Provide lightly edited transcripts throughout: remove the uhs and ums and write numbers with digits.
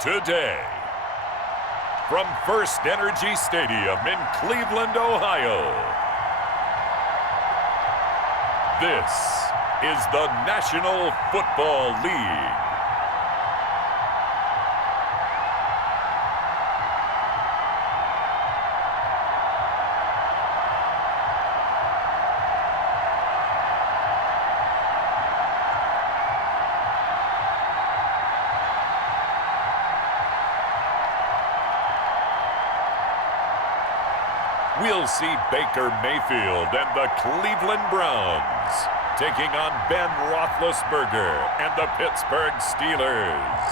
today. From First Energy Stadium in Cleveland, Ohio, this is the National Football League. We'll see Baker Mayfield and the Cleveland Browns taking on Ben Roethlisberger and the Pittsburgh Steelers.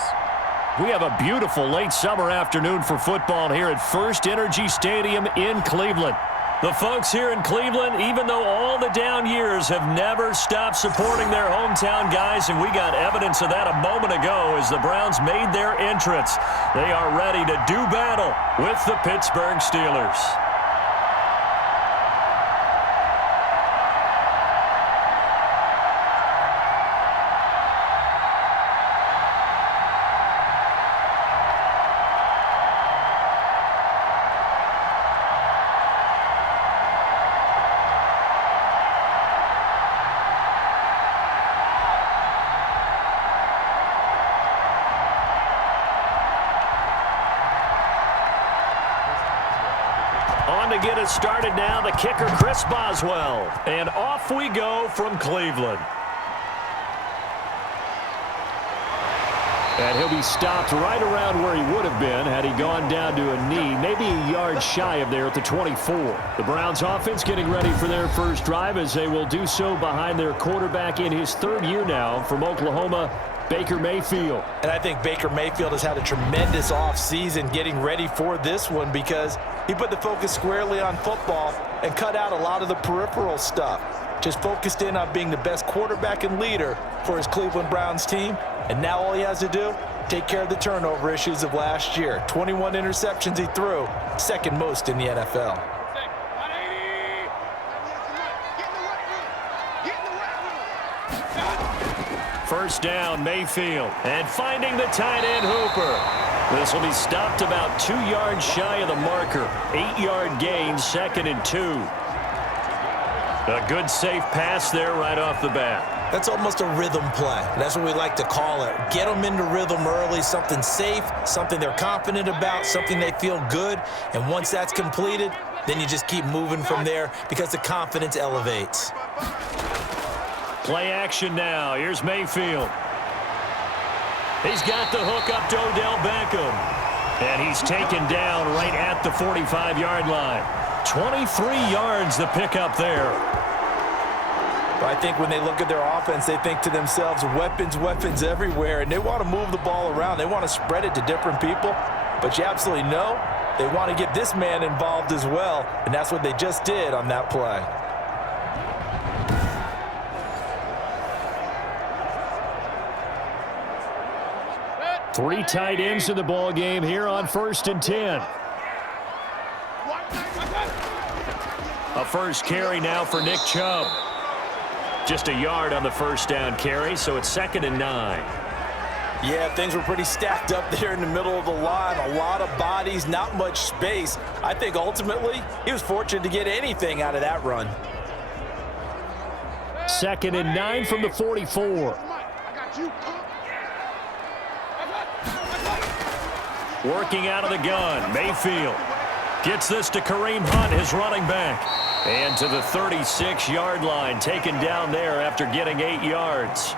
We have a beautiful late summer afternoon for football here at First Energy Stadium in Cleveland. The folks here in Cleveland, even though all the down years, have never stopped supporting their hometown guys, and we got evidence of that a moment ago as the Browns made their entrance. They are ready to do battle with the Pittsburgh Steelers. On to get us started now, the kicker, Chris Boswell. And off we go from Cleveland. And he'll be stopped right around where he would have been had he gone down to a knee, maybe a yard shy of there at the 24. The Browns offense getting ready for their first drive as they will do so behind their quarterback in his third year now from Oklahoma, Baker Mayfield. And I think Baker Mayfield has had a tremendous offseason getting ready for this one because he put the focus squarely on football and cut out a lot of the peripheral stuff. Just focused in on being the best quarterback and leader for his Cleveland Browns team. And now all he has to do, take care of the turnover issues of last year. 21 interceptions he threw, second most in the NFL. First down, Mayfield. And finding the tight end, Hooper. This will be stopped about 2 yards shy of the marker. 8-yard gain, 2nd and 2. A good, safe pass there right off the bat. That's almost a rhythm play. That's what we like to call it. Get them into rhythm early, something safe, something they're confident about, something they feel good. And once that's completed, then you just keep moving from there because the confidence elevates. Play action now. Here's Mayfield. He's got the hook up to Odell Beckham. And he's taken down right at the 45-yard line. 23 yards the pickup there. I think when they look at their offense, they think to themselves, weapons, weapons everywhere, and they want to move the ball around. They want to spread it to different people, but you absolutely know they want to get this man involved as well, and that's what they just did on that play. Three tight ends in the ball game here on 1st and 10. A first carry now for Nick Chubb. Just a yard on the first down carry, so it's 2nd and 9. Yeah, things were pretty stacked up there in the middle of the line. A lot of bodies, not much space. I think ultimately he was fortunate to get anything out of that run. 2nd and 9 from the 44. Working out of the gun, Mayfield gets this to Kareem Hunt, his running back. And to the 36-yard line, taken down there after getting 8 yards.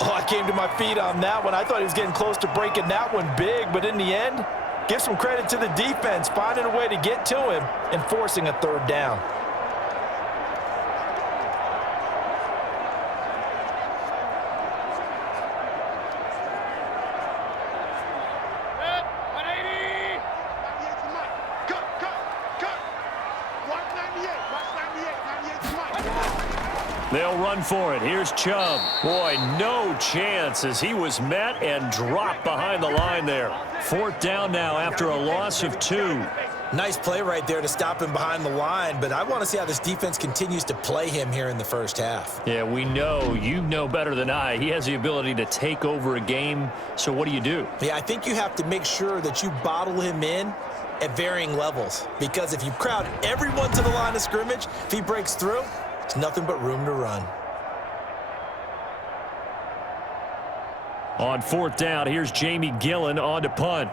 Oh, I came to my feet on that one. I thought he was getting close to breaking that one big, but in the end, give some credit to the defense, finding a way to get to him and forcing a third down. They'll run for it. Here's Chubb. Boy, no chance as he was met and dropped behind the line there. 4th down now after a loss of 2. Nice play right there to stop him behind the line, but I want to see how this defense continues to play him here in the first half. Yeah, we know. You know better than I. He has the ability to take over a game, so what do? Yeah, I think you have to make sure that you bottle him in at varying levels, because if you crowd everyone to the line of scrimmage, if he breaks through, it's nothing but room to run. On fourth down, here's Jamie Gillen on to punt.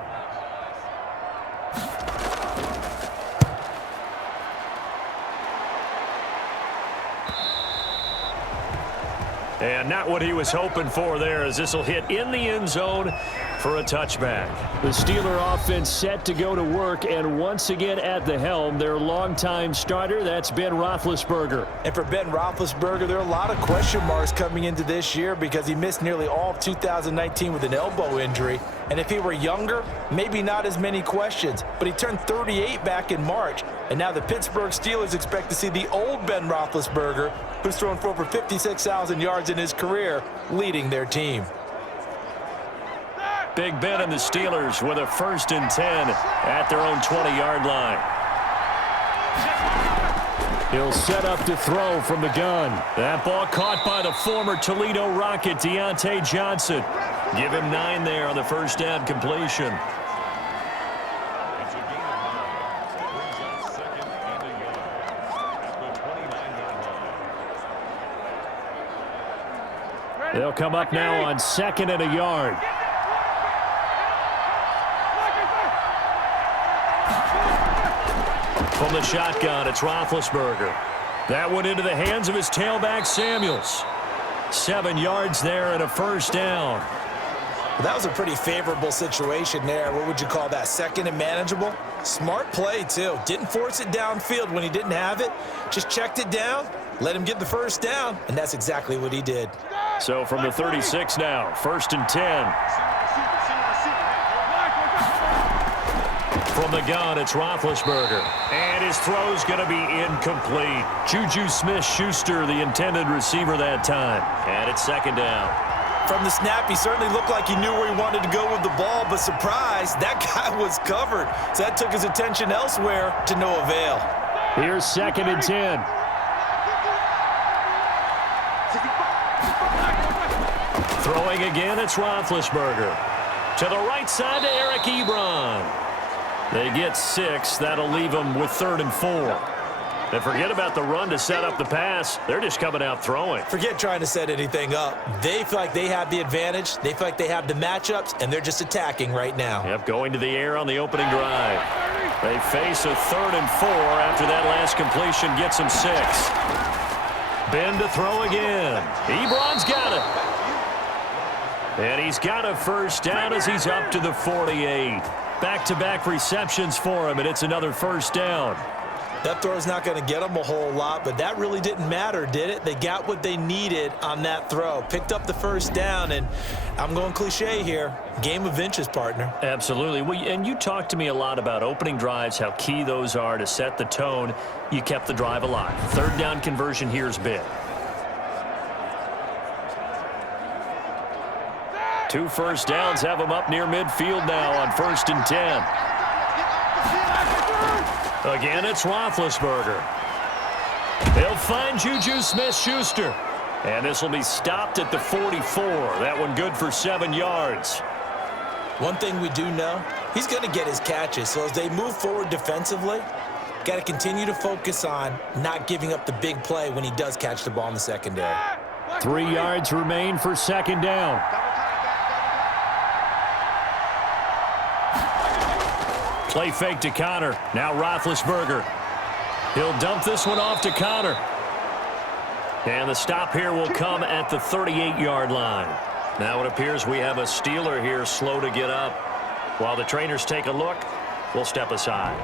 And not what he was hoping for there, as this will hit in the end zone for a touchback. The Steeler offense set to go to work, and once again at the helm, their longtime starter, that's Ben Roethlisberger. And for Ben Roethlisberger, there are a lot of question marks coming into this year because he missed nearly all of 2019 with an elbow injury. And if he were younger, maybe not as many questions. But he turned 38 back in March. And now the Pittsburgh Steelers expect to see the old Ben Roethlisberger, who's thrown for over 56,000 yards in his career, leading their team. Big Ben and the Steelers with a 1st and 10 at their own 20-yard line. He'll set up to throw from the gun. That ball caught by the former Toledo Rocket, Deontay Johnson. Give him 9 there on the first down completion. They'll come up now on 2nd and a yard. From the shotgun, it's Roethlisberger. That one into the hands of his tailback, Samuels. 7 yards there and a first down. Well, that was a pretty favorable situation there. What would you call that? 2nd and manageable? Smart play, too. Didn't force it downfield when he didn't have it. Just checked it down, let him get the first down, and that's exactly what he did. So from the 36 now, 1st and 10. From the gun, it's Roethlisberger. And his throw's going to be incomplete. Juju Smith-Schuster, the intended receiver that time. And it's 2nd down. From the snap, he certainly looked like he knew where he wanted to go with the ball, but surprise, that guy was covered. So that took his attention elsewhere to no avail. Here's 2nd and 10. Throwing again, it's Roethlisberger. To the right side to Eric Ebron. They get 6. That'll leave them with 3rd and 4. And forget about the run to set up the pass. They're just coming out throwing. Forget trying to set anything up. They feel like they have the advantage. They feel like they have the matchups, and they're just attacking right now. Yep, going to the air on the opening drive. They face a 3rd and 4 after that last completion gets them 6. Ben to throw again. Ebron's got it. And he's got a first down as he's up to the 48. Back-to-back receptions for him, and it's another first down. That throw's not going to get them a whole lot, but that really didn't matter, did it? They got what they needed on that throw. Picked up the first down, and I'm going cliche here. Game of inches, partner. Absolutely. Well, and you talked to me a lot about opening drives, how key those are to set the tone. You kept the drive alive. 3rd down conversion here is big. 2 first downs have them up near midfield now on 1st and 10. Again, it's Roethlisberger. They'll find Juju Smith-Schuster. And this will be stopped at the 44. That one good for 7 yards. One thing we do know, he's going to get his catches. So as they move forward defensively, got to continue to focus on not giving up the big play when he does catch the ball in the secondary. 3 yards remain for 2nd down. Play fake to Connor. Now Roethlisberger. He'll dump this one off to Connor. And the stop here will come at the 38-yard line. Now it appears we have a Steeler here slow to get up. While the trainers take a look, we'll step aside.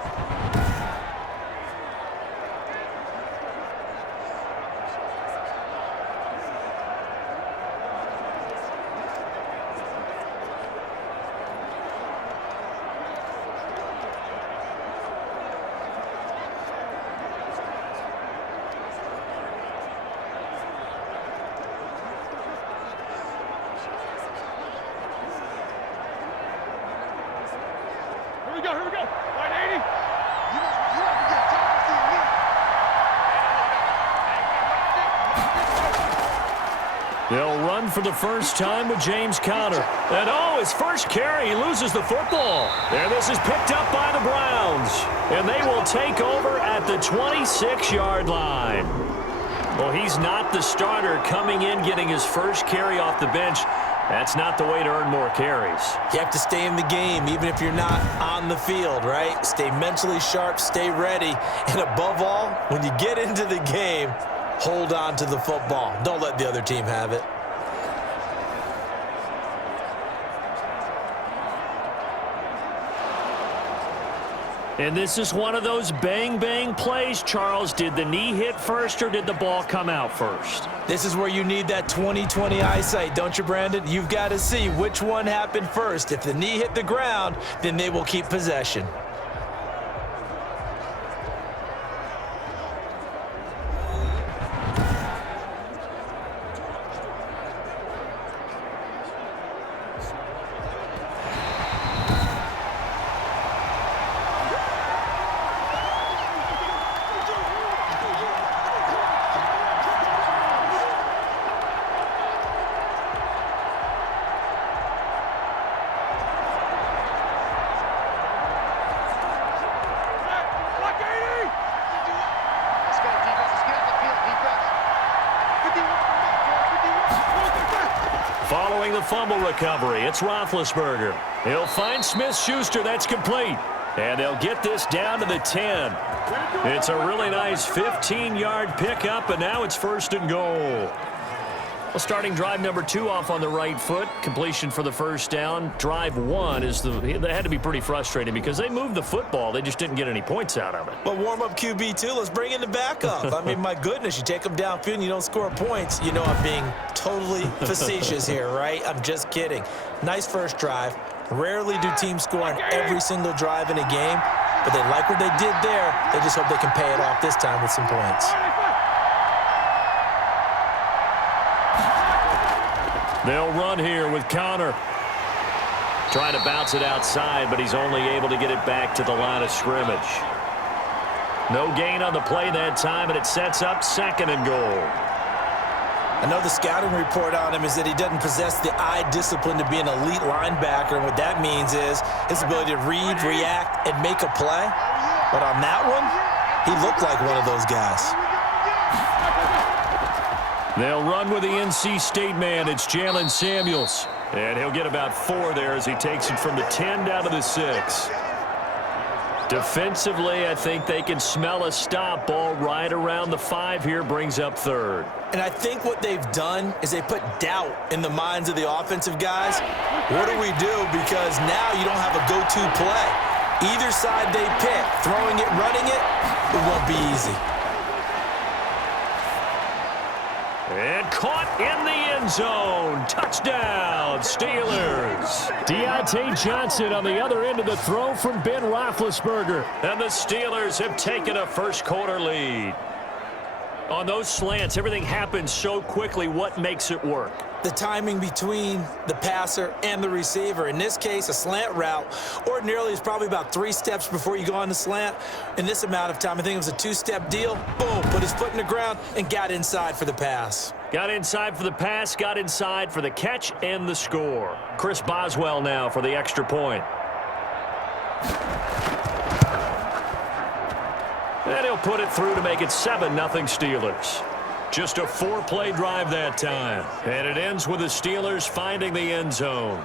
They'll run for the first time with James Conner. And oh, his first carry, he loses the football. And this is picked up by the Browns. And they will take over at the 26-yard line. Well, he's not the starter coming in, getting his first carry off the bench. That's not the way to earn more carries. You have to stay in the game, even if you're not on the field, right? Stay mentally sharp, stay ready. And above all, when you get into the game, hold on to the football. Don't let the other team have it. And this is one of those bang-bang plays, Charles. Did the knee hit first or did the ball come out first? This is where you need that 20/20 eyesight, don't you, Brandon? You've got to see which one happened first. If the knee hit the ground, then they will keep possession. Following the fumble recovery, it's Roethlisberger. He'll find Smith-Schuster. That's complete. And they'll get this down to the 10. It's a really nice 15-yard pickup, and now it's 1st and goal. Well, starting drive number 2 off on the right foot. Completion for the first down. Drive 1 that had to be pretty frustrating because they moved the football. They just didn't get any points out of it. But warm-up QB, too. Let's bring in the backup. I mean, my goodness, you take them downfield and you don't score points. You know I'm being totally facetious here, right? I'm just kidding. Nice first drive. Rarely do teams score on every single drive in a game, but they like what they did there. They just hope they can pay it off this time with some points. They'll run here with Conner. Trying to bounce it outside, but he's only able to get it back to the line of scrimmage. No gain on the play that time, and it sets up 2nd and goal. I know the scouting report on him is that he doesn't possess the eye discipline to be an elite linebacker, and what that means is his ability to read, react, and make a play. But on that one, he looked like one of those guys. They'll run with the NC State man. It's Jalen Samuels. And he'll get about 4 there as he takes it from the 10 down to the 6. Defensively, I think they can smell a stop. Ball right around the 5 here, brings up 3rd. And I think what they've done is they put doubt in the minds of the offensive guys. What do we do? Because now you don't have a go-to play. Either side they pick, throwing it, running it, it won't be easy. And caught in the end zone. Touchdown, Steelers. Deontay Johnson on the other end of the throw from Ben Roethlisberger. And the Steelers have taken a first-quarter lead. On those slants, everything happens so quickly. What makes it work? The timing between the passer and the receiver. In this case, a slant route ordinarily is probably about 3 steps before you go on the slant. In this amount of time, I think it was a 2-step deal. Boom, put his foot in the ground and got inside for the pass. Got inside for the pass, got inside for the catch and the score. Chris Boswell now for the extra point. And he'll put it through to make it 7-0 Steelers. Just a 4-play drive that time. And it ends with the Steelers finding the end zone.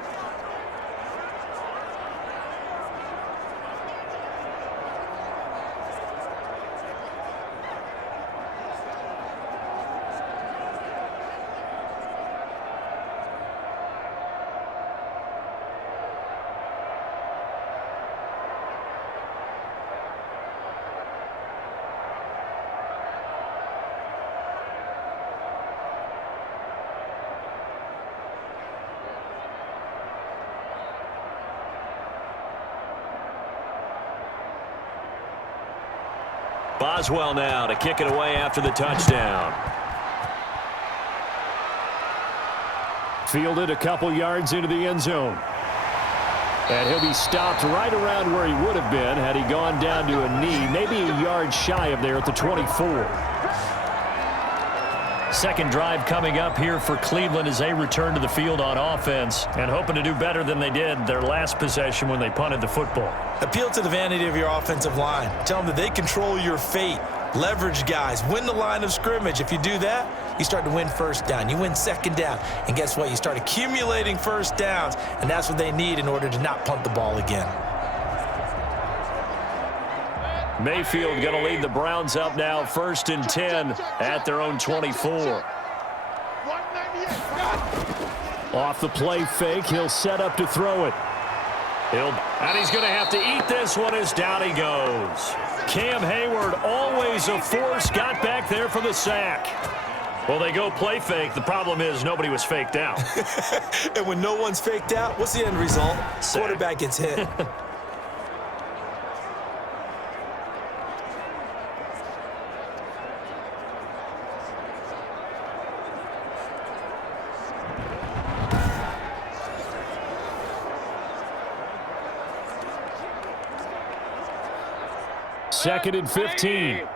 Boswell now to kick it away after the touchdown. Fielded a couple yards into the end zone. And he'll be stopped right around where he would have been had he gone down to a knee, maybe a yard shy of there at the 24. Second drive coming up here for Cleveland as they return to the field on offense and hoping to do better than they did their last possession when they punted the football. Appeal to the vanity of your offensive line. Tell them that they control your fate. Leverage guys. Win the line of scrimmage. If you do that, you start to win first down. You win second down. And guess what? You start accumulating first downs, and that's what they need in order to not punt the ball again. Mayfield going to lead the Browns up now, 1st and 10 at their own 24. Off the play fake, he'll set up to throw it. And he's going to have to eat this one as down he goes. Cam Hayward, always a force, got back there for the sack. Well, they go play fake. The problem is nobody was faked out. And when no one's faked out, what's the end result? Sack. Quarterback gets hit. Second and 15.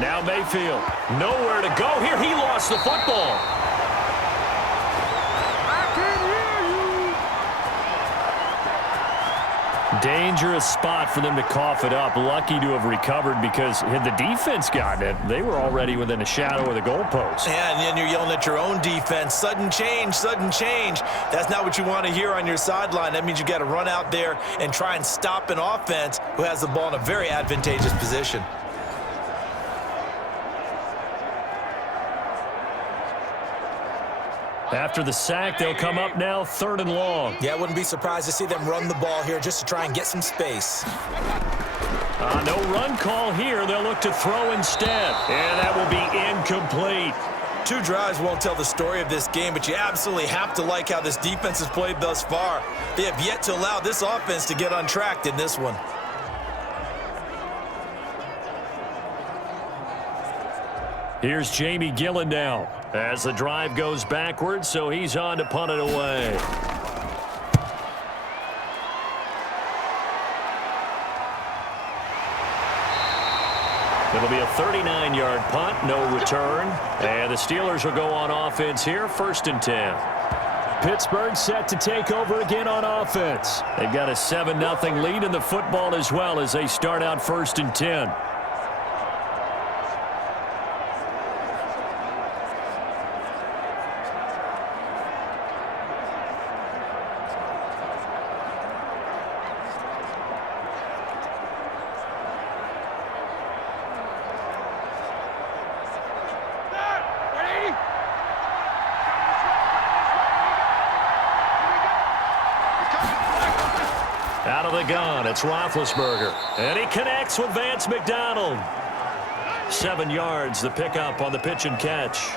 Now Mayfield, nowhere to go here. He lost the football. Dangerous spot for them to cough it up. Lucky to have recovered because had the defense gotten it, they were already within a shadow of the goalpost. Yeah, and then you're yelling at your own defense. Sudden change, sudden change. That's not what you want to hear on your sideline. That means you got to run out there and try and stop an offense who has the ball in a very advantageous position. After the sack, they'll come up now 3rd and long. Yeah, I wouldn't be surprised to see them run the ball here just to try and get some space. No run call here. They'll look to throw instead. And that will be incomplete. 2 drives won't tell the story of this game, but you absolutely have to like how this defense has played thus far. They have yet to allow this offense to get untracked in this one. Here's Jamie Gillen now as the drive goes backwards, so he's on to punt it away. It'll be a 39-yard punt, no return. And the Steelers will go on offense here, 1st and 10. Pittsburgh set to take over again on offense. They've got a 7-0 lead in the football as well as they start out 1st and 10. Out of the gun, it's Roethlisberger. And he connects with Vance McDonald. 7 yards, the pickup on the pitch and catch.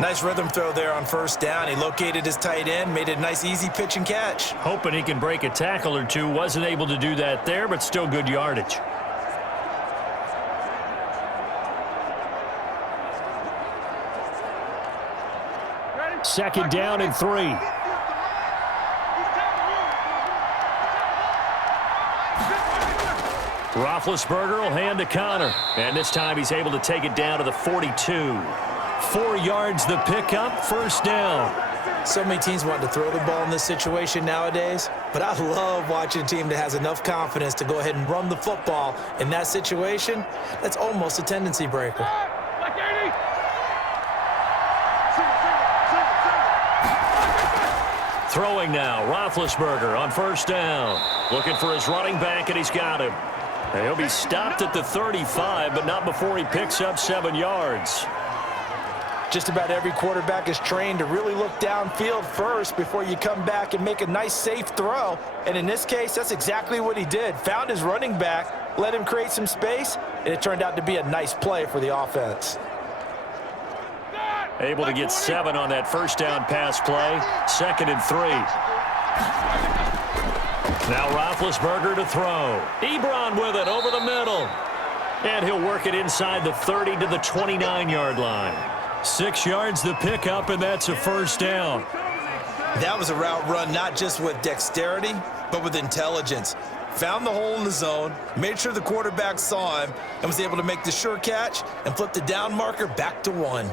Nice rhythm throw there on 1st down. He located his tight end, made it a nice, easy pitch and catch. Hoping he can break a tackle or two. Wasn't able to do that there, but still good yardage. Second down and 3. Roethlisberger will hand to Connor. And this time he's able to take it down to the 42. 4 yards the pickup, 1st down. So many teams want to throw the ball in this situation nowadays, but I love watching a team that has enough confidence to go ahead and run the football. In that situation, that's almost a tendency breaker. Throwing now, Roethlisberger on 1st down. Looking for his running back, and he's got him. He'll be stopped at the 35, but not before he picks up 7 yards. Just about every quarterback is trained to really look downfield first before you come back and make a nice, safe throw. And in this case, that's exactly what he did. Found his running back, let him create some space, and it turned out to be a nice play for the offense. Able to get 7 on that 1st down pass play. 2nd and 3. Now Roethlisberger to throw. Ebron with it over the middle. And he'll work it inside the 30 to the 29-yard line. 6 yards the pickup, and that's a first down. That was a route run not just with dexterity, but with intelligence. Found the hole in the zone, made sure the quarterback saw him, and was able to make the sure catch and flip the down marker back to 1.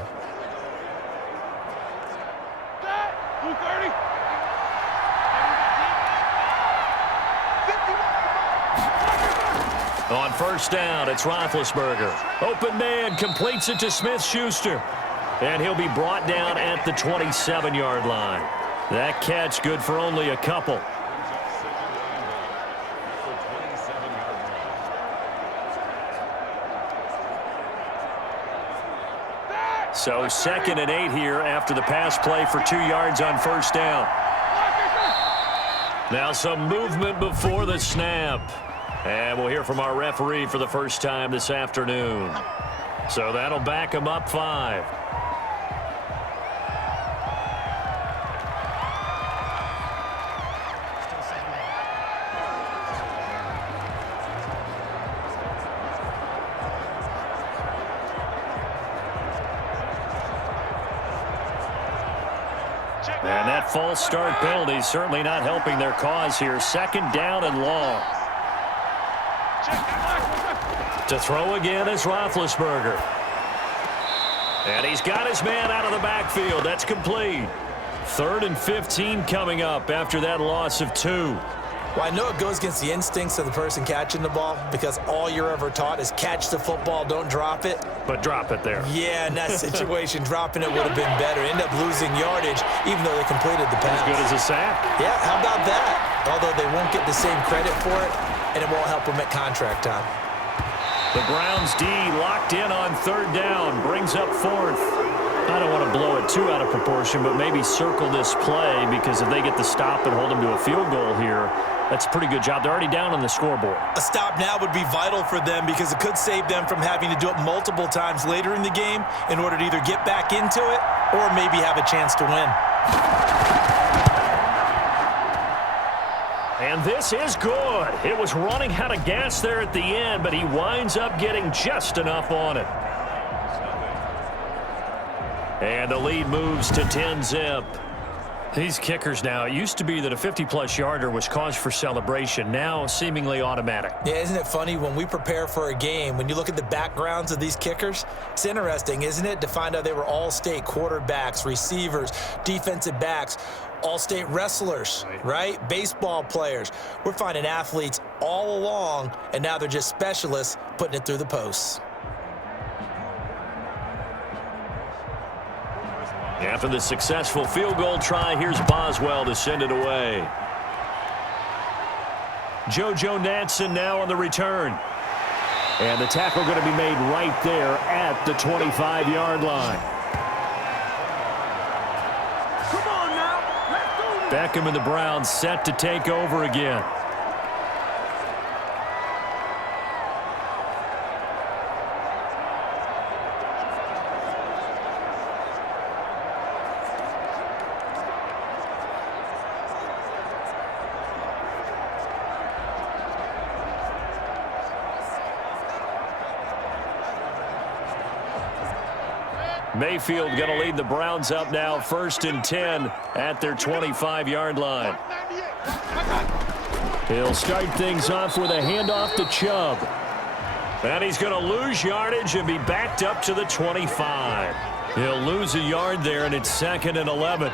On first down, it's Roethlisberger. Open man, completes it to Smith-Schuster. And he'll be brought down at the 27-yard line. That catch good for only a couple. So 2nd and 8 here after the pass play for 2 yards on first down. Now some movement before the snap. And we'll hear from our referee for the first time this afternoon. So that'll back him up 5. And that false start penalty certainly not helping their cause here. 2nd down and long. To throw again is Roethlisberger. And he's got his man out of the backfield. That's complete. 3rd and 15 coming up after that loss of 2. Well, I know it goes against the instincts of the person catching the ball because all you're ever taught is catch the football, don't drop it. But drop it there. Yeah, in that situation, dropping it would have been better. End up losing yardage, even though they completed the pass. As good as a sack. Yeah, how about that? Although they won't get the same credit for it, and it won't help them at contract time. The Browns D locked in on 3rd down, brings up 4th. I don't want to blow it too out of proportion, but maybe circle this play because if they get the stop and hold them to a field goal here, that's a pretty good job. They're already down on the scoreboard. A stop now would be vital for them because it could save them from having to do it multiple times later in the game in order to either get back into it or maybe have a chance to win. And this is good. It was running out of gas there at the end, but he winds up getting just enough on it. And the lead moves to 10-zip. These kickers now, it used to be that a 50-plus yarder was cause for celebration. Now seemingly automatic. Yeah, isn't it funny when we prepare for a game, when you look at the backgrounds of these kickers, it's interesting, isn't it, to find out they were all-state quarterbacks, receivers, defensive backs, all-state wrestlers, right? Baseball players. We're finding athletes all along, and now they're just specialists putting it through the posts. After the successful field goal try, here's Boswell to send it away. JoJo Natson now on the return. And the tackle going to be made right there at the 25-yard line. Come on now. Let's go. Beckham and the Browns set to take over again. Mayfield going to lead the Browns up now, 1st and 10 at their 25-yard line. He'll start things off with a handoff to Chubb. And he's going to lose yardage and be backed up to the 25. He'll lose a yard there, and it's 2nd and 11.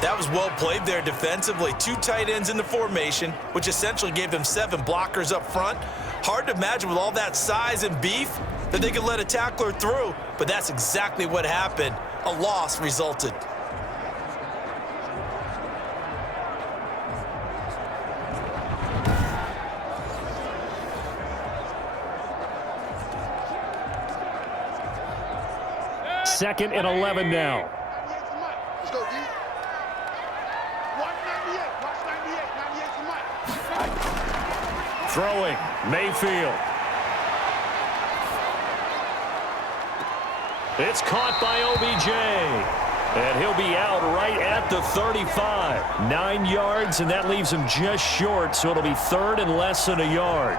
That was well played there defensively. 2 tight ends in the formation, which essentially gave them 7 blockers up front. Hard to imagine with all that size and beef that they could let a tackler through, but that's exactly what happened. A loss resulted. Second and 11 now. Let's go, D. 198. Watch 98. 98 to Mike. Throwing, Mayfield. It's caught by OBJ. And he'll be out right at the 35. 9 yards, and that leaves him just short, so it'll be 3rd and less than a yard.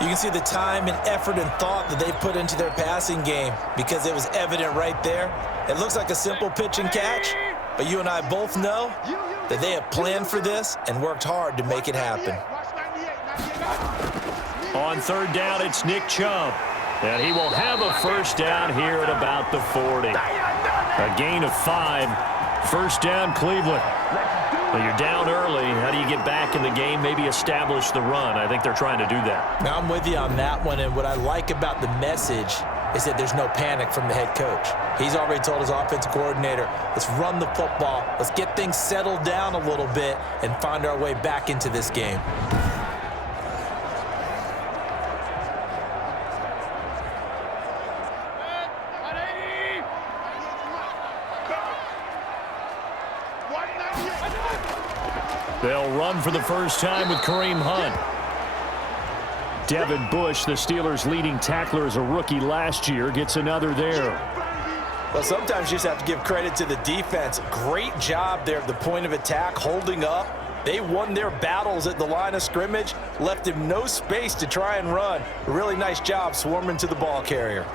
You can see the time and effort and thought that they've put into their passing game because it was evident right there. It looks like a simple pitch and catch, but you and I both know that they have planned for this and worked hard to make it happen. On third down, it's Nick Chubb. And he will have a first down here at about the 40. A gain of 5. First down, Cleveland. Well, you're down early. How do you get back in the game, maybe establish the run? I think they're trying to do that. Now, I'm with you on that one, and what I like about the message is that there's no panic from the head coach. He's already told his offensive coordinator, let's run the football, let's get things settled down a little bit and find our way back into this game. They'll run for the first time with Kareem Hunt. Devin Bush, the Steelers' leading tackler as a rookie last year, gets another there. Well, sometimes you just have to give credit to the defense. Great job there at the point of attack, holding up. They won their battles at the line of scrimmage, left him no space to try and run. A really nice job swarming to the ball carrier.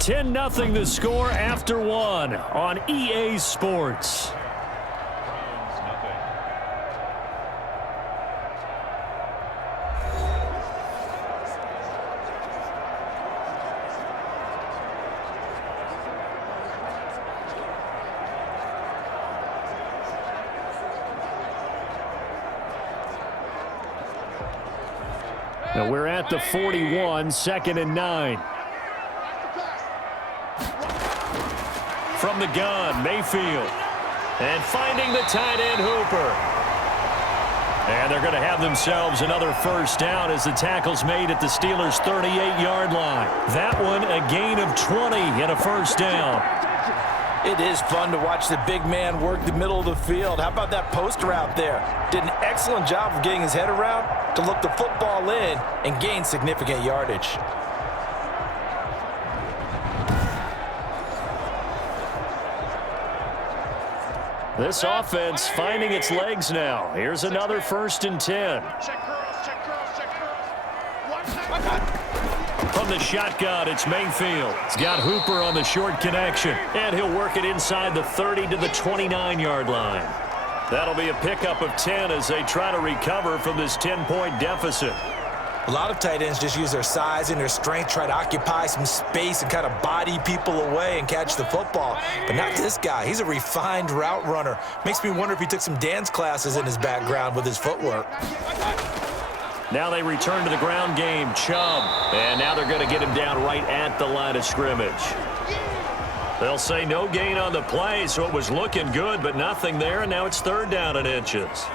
10-0 the score after 1 on EA Sports. Now we're at the 41, 2nd and 9. From the gun, Mayfield. And finding the tight end, Hooper. And they're going to have themselves another first down as the tackle's made at the Steelers' 38-yard line. That one, a gain of 20 and a first down. It is fun to watch the big man work the middle of the field. How about that post route there? Did an excellent job of getting his head around to look the football in and gain significant yardage. This offense finding its legs now. Here's another 1st and 10. From the shotgun, it's Mayfield. He's got Hooper on the short connection, and he'll work it inside the 30 to the 29-yard line. That'll be a pickup of 10 as they try to recover from this 10-point deficit. A lot of tight ends just use their size and their strength, try to occupy some space and kind of body people away and catch the football. But not this guy. He's a refined route runner. Makes me wonder if he took some dance classes in his background with his footwork. Now they return to the ground game. Chubb. And now they're going to get him down right at the line of scrimmage. They'll say no gain on the play, so it was looking good, but nothing there, and now it's 3rd down and inches.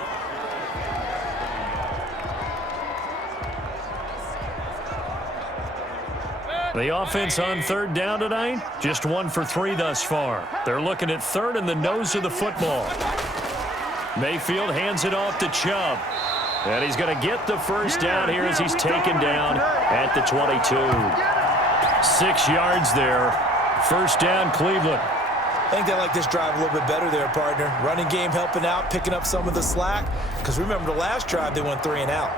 The offense on 3rd down tonight, just 1 for 3 thus far. They're looking at 3rd and the nose of the football. Mayfield hands it off to Chubb. And he's going to get the first down here as he's taken down at the 22. 6 yards there. First down, Cleveland. I think they like this drive a little bit better there, partner. Running game helping out, picking up some of the slack. Because remember the last drive, they went 3 and out.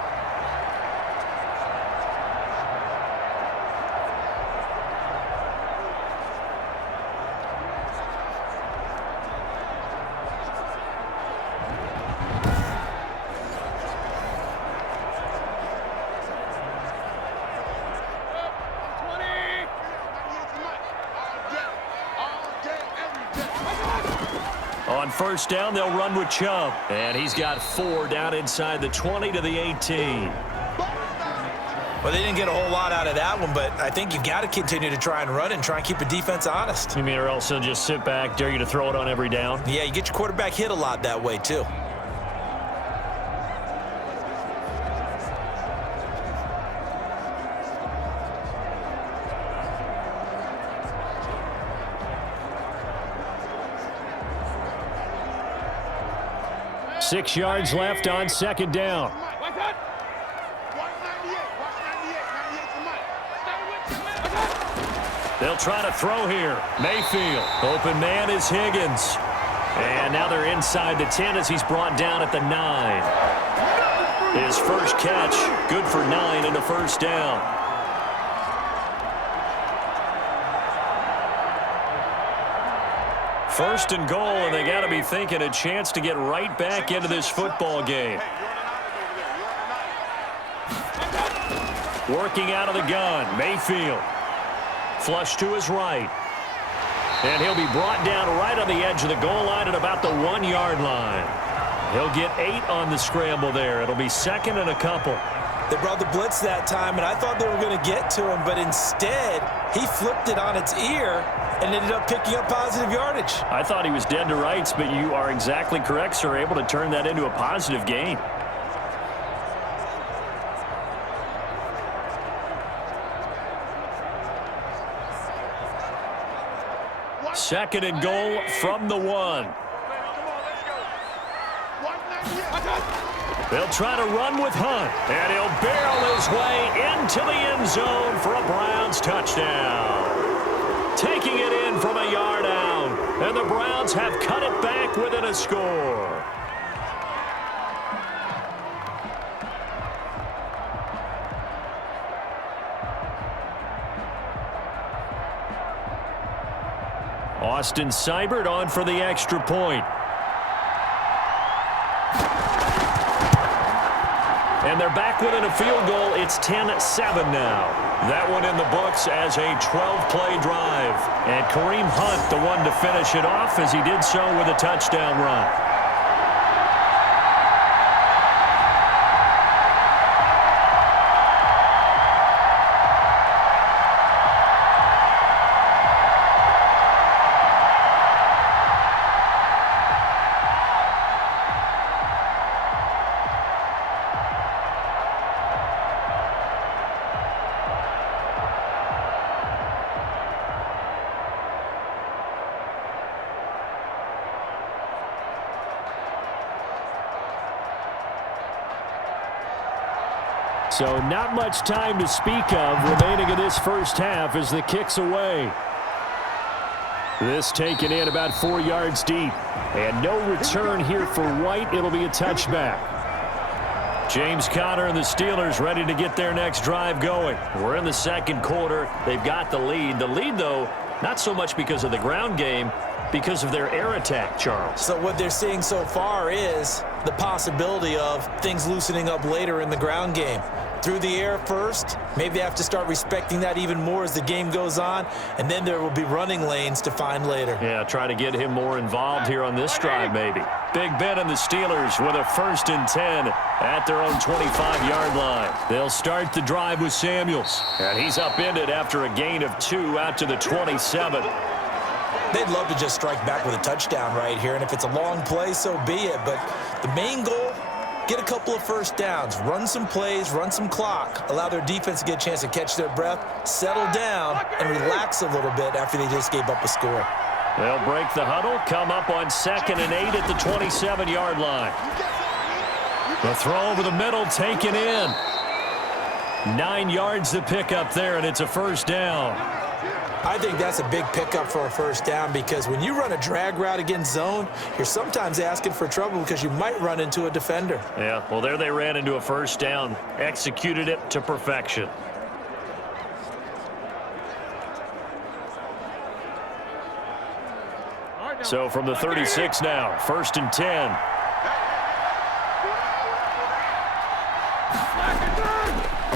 On first down, they'll run with Chubb. And he's got 4 down inside the 20 to the 18. Well, they didn't get a whole lot out of that one, but I think you've got to continue to try and run and try and keep the defense honest. You mean or else they'll just sit back, dare you to throw it on every down? Yeah, you get your quarterback hit a lot that way, too. Six yards left on 2nd down. They'll try to throw here. Mayfield. Open man is Higgins. And now they're inside the 10 as he's brought down at the 9. His first catch, good for 9 and a first down. First and goal, and they got to be thinking a chance to get right back into this football game. Working out of the gun, Mayfield. Flush to his right. And he'll be brought down right on the edge of the goal line at about the 1-yard line. He'll get 8 on the scramble there. It'll be second and a couple. They brought the blitz that time, and I thought they were going to get to him, but instead, he flipped it on its ear and ended up picking up positive yardage. I thought he was dead to rights, but you are exactly correct, sir, able to turn that into a positive gain. Second and goal from the 1. They'll try to run with Hunt, and he'll barrel his way into the end zone for a Browns touchdown. Taking it in from a yard out, and the Browns have cut it back within a score. Austin Seibert on for the extra point. And they're back within a field goal. It's 10-7 now. That one in the books as a 12-play drive. And Kareem Hunt, the one to finish it off as he did so with a touchdown run. So not much time to speak of remaining in this first half as the kick's away. This taken in about 4 yards deep. And no return here for White. It'll be a touchback. James Conner and the Steelers ready to get their next drive going. We're in the second quarter. They've got the lead. The lead, though, not so much because of the ground game, because of their air attack, Charles. So what they're seeing so far is the possibility of things loosening up later in the ground game. Through the air first, maybe they have to start respecting that even more as the game goes on, and then there will be running lanes to find later. Yeah, try to get him more involved here on this drive maybe. Big Ben and the Steelers with a 1st and 10 at their own 25-yard line. They'll start the drive with Samuels, and he's upended after a gain of 2 out to the 27. They'd love to just strike back with a touchdown right here, and if it's a long play, so be it. But the main goal, get a couple of first downs, run some plays, run some clock, allow their defense to get a chance to catch their breath, settle down, and relax a little bit after they just gave up a score. They'll break the huddle, come up on 2nd and 8 at the 27-yard line. The throw over the middle taken in. 9 yards to pick up there, and it's a first down. I think that's a big pickup for a first down because when you run a drag route against zone, you're sometimes asking for trouble because you might run into a defender. Yeah, well, there they ran into a first down, executed it to perfection. So from the 36 now, 1st and 10.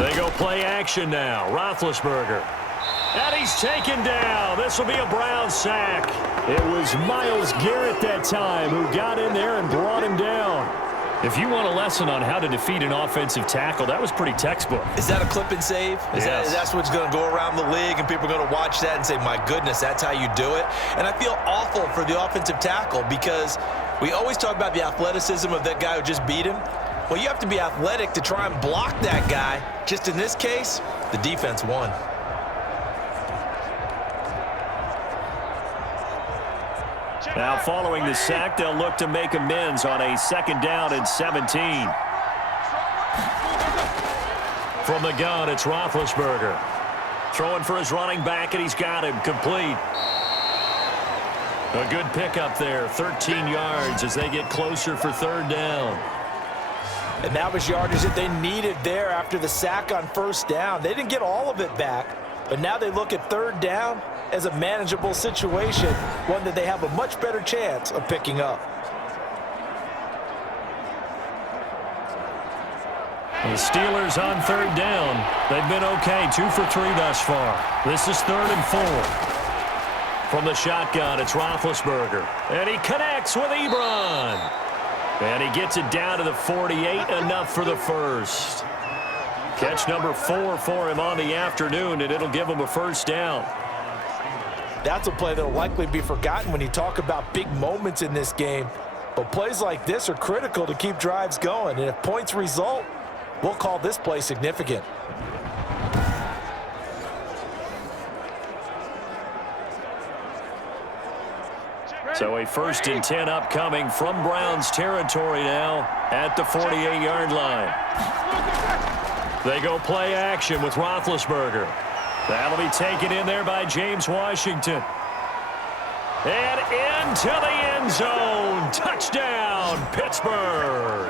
They go play action now. Roethlisberger. And he's taken down. This will be a Browns sack. It was Myles Garrett that time who got in there and brought him down. If you want a lesson on how to defeat an offensive tackle, that was pretty textbook. Is that a clip and save? Yes. That's what's going to go around the league, and people are going to watch that and say, my goodness, that's how you do it. And I feel awful for the offensive tackle because we always talk about the athleticism of that guy who just beat him. Well, you have to be athletic to try and block that guy. Just in this case, the defense won. Now following the sack, they'll look to make amends on a 2nd down and 17. From the gun, it's Roethlisberger. Throwing for his running back, and he's got him complete. A good pickup there, 13 yards as they get closer for third down. And that was yardage that they needed there after the sack on first down. They didn't get all of it back, but now they look at third down as a manageable situation, one that they have a much better chance of picking up. The Steelers on third down. They've been okay, 2 for 3 thus far. This is 3rd and 4. From the shotgun, it's Roethlisberger. And he connects with Ebron. And he gets it down to the 48, enough for the first. Catch number 4 for him on the afternoon, and it'll give him a first down. That's a play that will likely be forgotten when you talk about big moments in this game. But plays like this are critical to keep drives going. And if points result, we'll call this play significant. So a 1st and 10 upcoming from Browns territory now at the 48-yard line. They go play action with Roethlisberger. That'll be taken in there by James Washington. And into the end zone. Touchdown, Pittsburgh.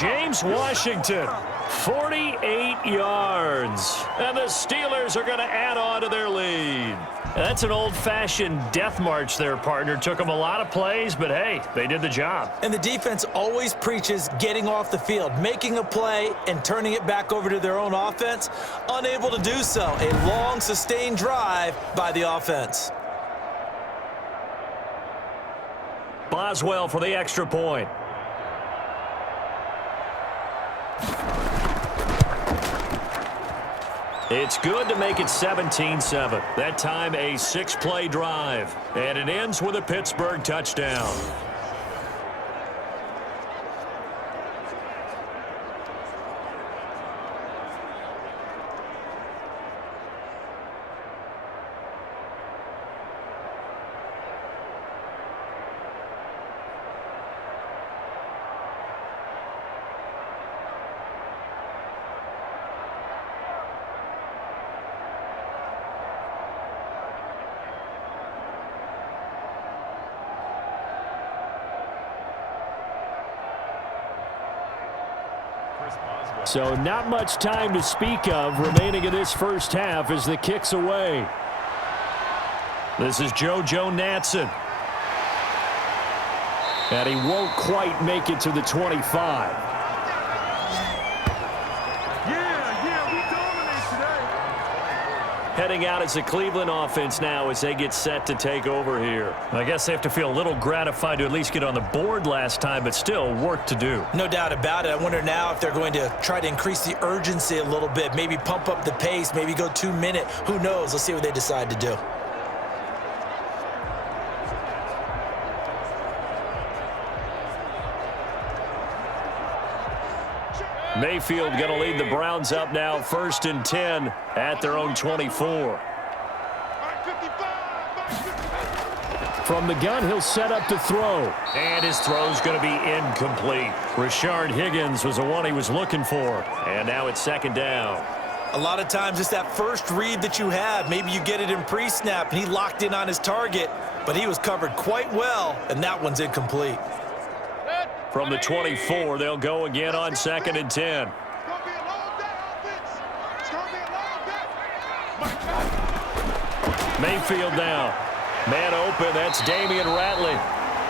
James Washington, 48 yards. And the Steelers are going to add on to their lead. That's an old-fashioned death march there, partner. Took them a lot of plays, but hey, they did the job. And the defense always preaches getting off the field, making a play, and turning it back over to their own offense. Unable to do so. A long, sustained drive by the offense. Boswell for the extra point. It's good to make it 17-7. That time a 6-play drive. And it ends with a Pittsburgh touchdown. So not much time to speak of remaining in this first half as the kick's away. This is JoJo Natson. And he won't quite make it to the 25. Heading out as the Cleveland offense now as they get set to take over here. I guess they have to feel a little gratified to at least get on the board last time, but still work to do. No doubt about it. I wonder now if they're going to try to increase the urgency a little bit, maybe pump up the pace, maybe go 2-minute. Who knows? Let's see what they decide to do. Mayfield going to lead the Browns up now, 1st and 10 at their own 24. From the gun, he'll set up to throw. And his throw's going to be incomplete. Rashard Higgins was the one he was looking for. And now it's 2nd down. A lot of times it's that first read that you have. Maybe you get it in pre-snap, and he locked in on his target, but he was covered quite well, and that one's incomplete. From the 24, they'll go again on 2nd and 10. Mayfield now. Man open, that's Damian Ratley.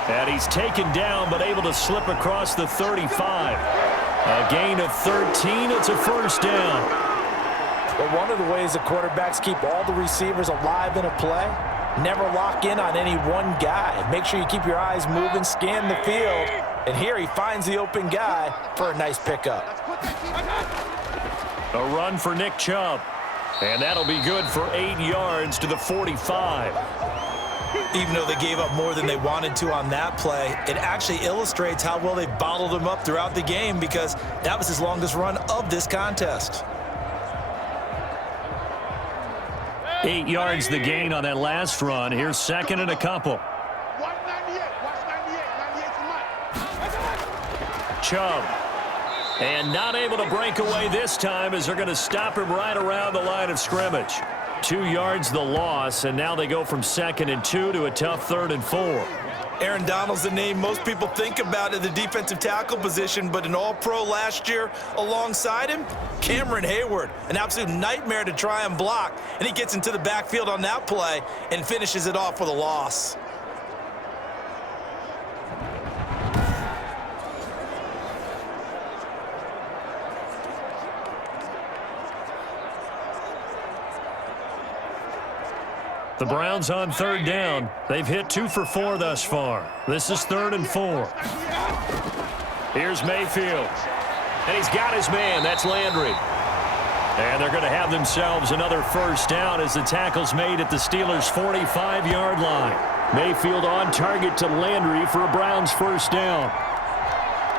And he's taken down, but able to slip across the 35. A gain of 13, it's a 1st down. But one of the ways the quarterbacks keep all the receivers alive in a play, never lock in on any one guy. Make sure you keep your eyes moving, scan the field. And here he finds the open guy for a nice pickup. A run for Nick Chubb. And that'll be good for 8 yards to the 45. Even though they gave up more than they wanted to on that play, it actually illustrates how well they bottled him up throughout the game because that was his longest run of this contest. 8 yards the gain on that last run. Here's 2nd and a couple. Chubb. And not able to break away this time as they're going to stop him right around the line of scrimmage. 2 yards the loss, and now they go from 2nd and 2 to a tough 3rd and 4. Aaron Donald's the name most people think about at the defensive tackle position, but an all-pro last year alongside him, Cameron Hayward, an absolute nightmare to try and block, and he gets into the backfield on that play and finishes it off with a loss. The Browns on 3rd down. They've hit 2 for 4 thus far. This is 3rd and 4. Here's Mayfield. And he's got his man. That's Landry. And they're going to have themselves another first down as the tackle's made at the Steelers' 45-yard line. Mayfield on target to Landry for a Browns first down.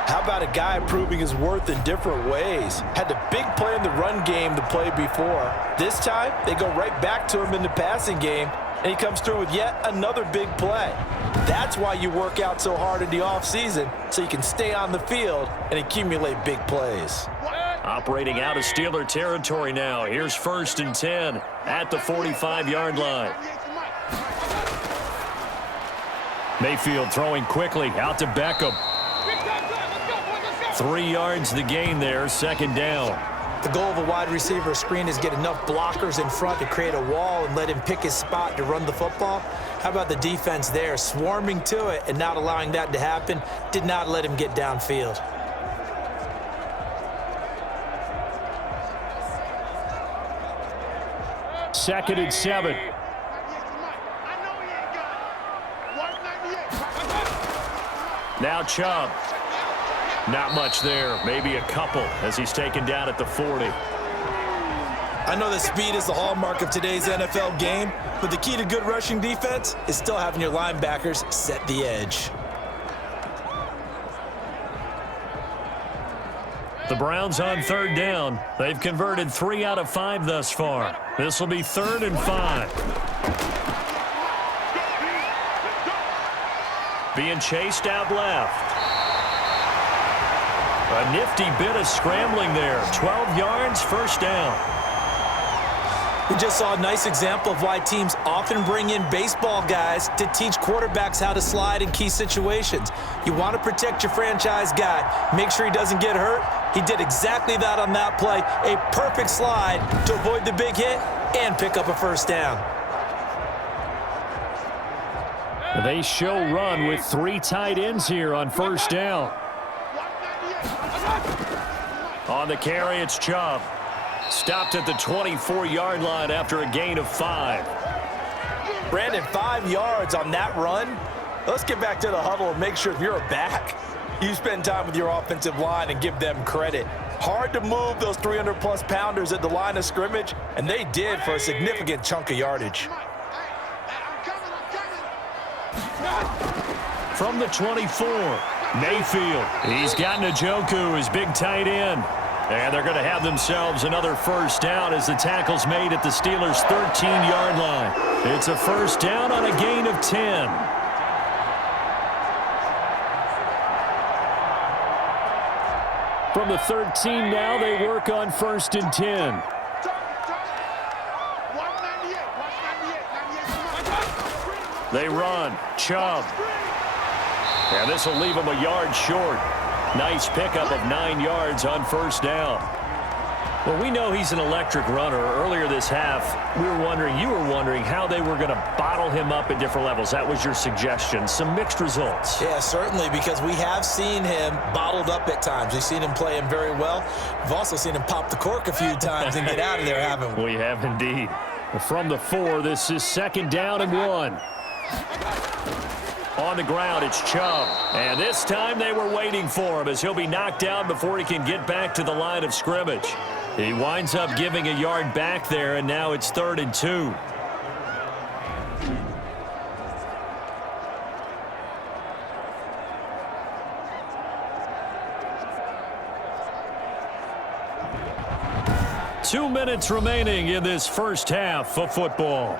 How about a guy proving his worth in different ways? Had the big play in the run game the play before. This time, they go right back to him in the passing game, and he comes through with yet another big play. That's why you work out so hard in the offseason, so you can stay on the field and accumulate big plays. Operating out of Steeler territory now. Here's 1st and 10 at the 45-yard line. Mayfield throwing quickly out to Beckham. 3 yards the gain there, 2nd down. The goal of a wide receiver screen is get enough blockers in front to create a wall and let him pick his spot to run the football. How about the defense there, swarming to it and not allowing that to happen? Did not let him get downfield. Second and 7. Now Chubb. Not much there, maybe a couple as he's taken down at the 40. I know that speed is the hallmark of today's NFL game, but the key to good rushing defense is still having your linebackers set the edge. The Browns on 3rd down. They've converted 3 out of 5 thus far. This will be 3rd and 5. Being chased out left. A nifty bit of scrambling there. 12 yards, first down. We just saw a nice example of why teams often bring in baseball guys to teach quarterbacks how to slide in key situations. You want to protect your franchise guy. Make sure he doesn't get hurt. He did exactly that on that play. A perfect slide to avoid the big hit and pick up a first down. They show run with 3 tight ends here on first down. On the carry, it's Chubb. Stopped at the 24-yard line after a gain of 5. Brandon, 5 yards on that run. Let's get back to the huddle and make sure if you're a back, you spend time with your offensive line and give them credit. Hard to move those 300-plus pounders at the line of scrimmage, and they did for a significant chunk of yardage. From the 24, Mayfield. He's got Njoku, his big tight end. And they're going to have themselves another first down as the tackle's made at the Steelers' 13-yard line. It's a first down on a gain of 10. From the 13 now, they work on 1st and 10. They run. Chubb. And this will leave him a yard short. Nice pickup of 9 yards on first down. Well, we know he's an electric runner. Earlier this half, you were wondering how they were going to bottle him up at different levels. That was your suggestion. Some mixed results. Yeah, certainly, because we have seen him bottled up at times. We've seen him play him very well. We've also seen him pop the cork a few times and get out of there, haven't we? We have indeed. From the 4, this is 2nd down and 1. On the ground, it's Chubb. And this time they were waiting for him as he'll be knocked down before he can get back to the line of scrimmage. He winds up giving a yard back there, and now it's 3rd and 2. Two minutes remaining in this first half of football.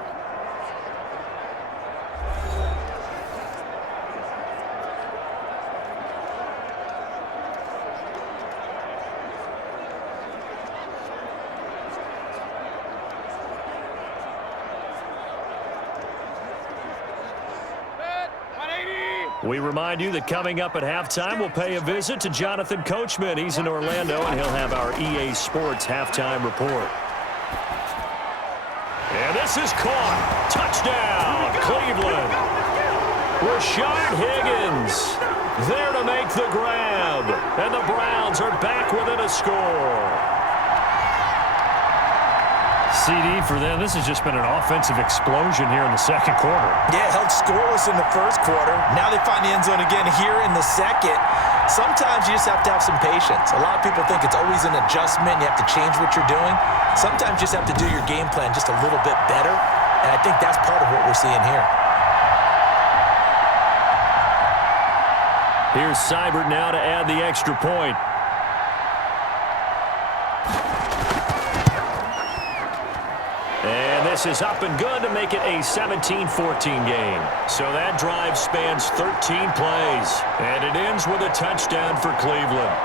We remind you that coming up at halftime, we'll pay a visit to Jonathan Coachman. He's in Orlando, and he'll have our EA Sports halftime report. And this is caught. Touchdown, Cleveland. Rashard Higgins there to make the grab. And the Browns are back within a score. CD for them. This has just been an offensive explosion here in the second quarter. Yeah, held scoreless in the first quarter. Now they find the end zone again here in the second. Sometimes you just have to have some patience. A lot of people think it's always an adjustment. You have to change what you're doing. Sometimes you just have to do your game plan just a little bit better. And I think that's part of what we're seeing here. Here's Seibert now to add the extra point. And this is up and good to make it a 17-14 game. So that drive spans 13 plays. And it ends with a touchdown for Cleveland.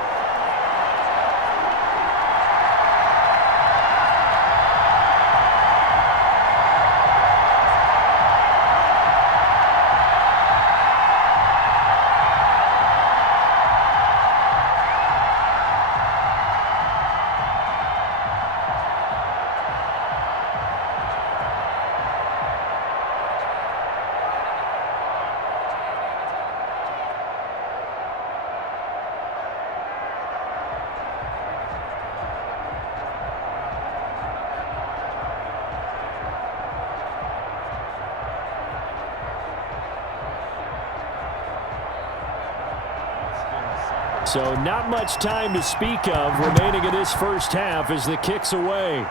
So not much time to speak of remaining in this first half as the kick's away.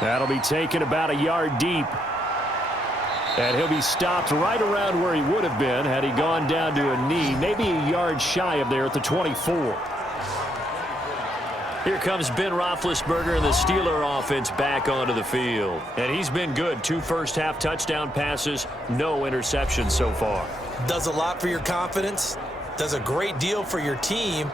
That'll be taken about a yard deep. And he'll be stopped right around where he would have been had he gone down to a knee, maybe a yard shy of there at the 24. Here comes Ben Roethlisberger and the Steeler offense back onto the field. And he's been good. 2 first-half touchdown passes, no interceptions so far. Does a lot for your confidence. Does a great deal for your team.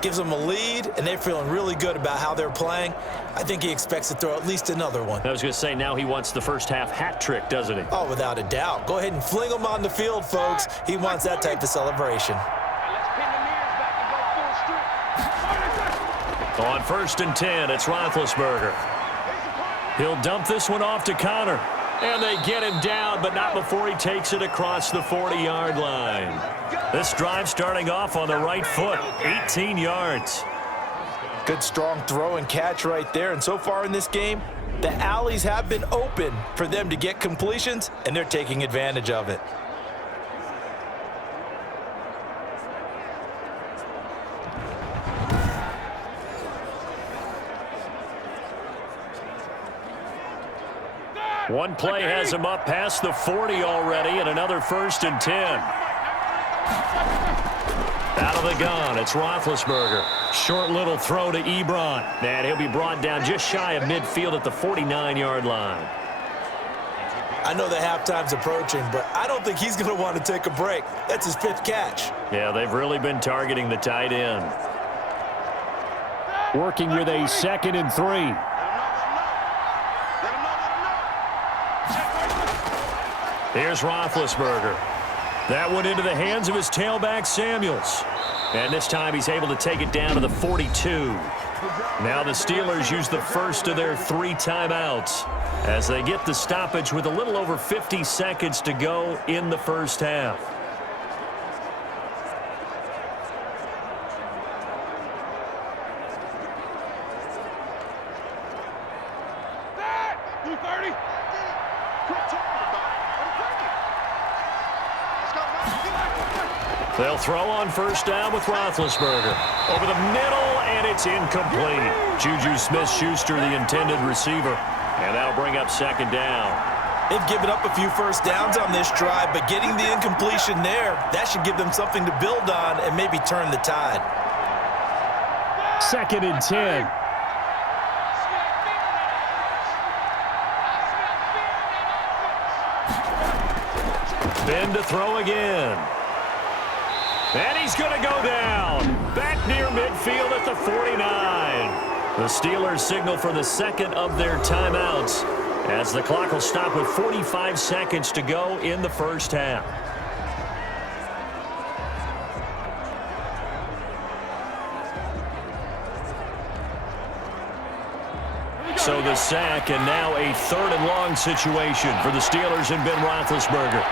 Gives them a lead, and they're feeling really good about how they're playing. I think he expects to throw at least another one. I was going to say, now he wants the first-half hat trick, doesn't he? Oh, without a doubt. Go ahead and fling him on the field, folks. He wants that type of celebration. On 1st and 10, it's Roethlisberger. He'll dump this one off to Connor. And they get him down, but not before he takes it across the 40-yard line. This drive starting off on the right foot, 18 yards. Good strong throw and catch right there. And so far in this game, the alleys have been open for them to get completions, and they're taking advantage of it. One play has him up past the 40 already, and another 1st and 10. Out of the gun, it's Roethlisberger. Short little throw to Ebron. And he'll be brought down just shy of midfield at the 49-yard line. I know the halftime's approaching, but I don't think he's going to want to take a break. That's his 5th catch. Yeah, they've really been targeting the tight end. Working with a 2nd and 3. Here's Roethlisberger. That one into the hands of his tailback, Samuels. And this time he's able to take it down to the 42. Now the Steelers use the first of their 3 timeouts as they get the stoppage with a little over 50 seconds to go in the first half. They'll throw on 1st down with Roethlisberger. Over the middle, and it's incomplete. Juju Smith-Schuster, the intended receiver. And that'll bring up 2nd down. They've given up a few first downs on this drive, but getting the incompletion there, that should give them something to build on and maybe turn the tide. 2nd and 10. Ben to throw again. And he's going to go down. Back near midfield at the 49. The Steelers signal for the 2nd of their timeouts as the clock will stop with 45 seconds to go in the first half. So the sack, and now a 3rd and long situation for the Steelers and Ben Roethlisberger.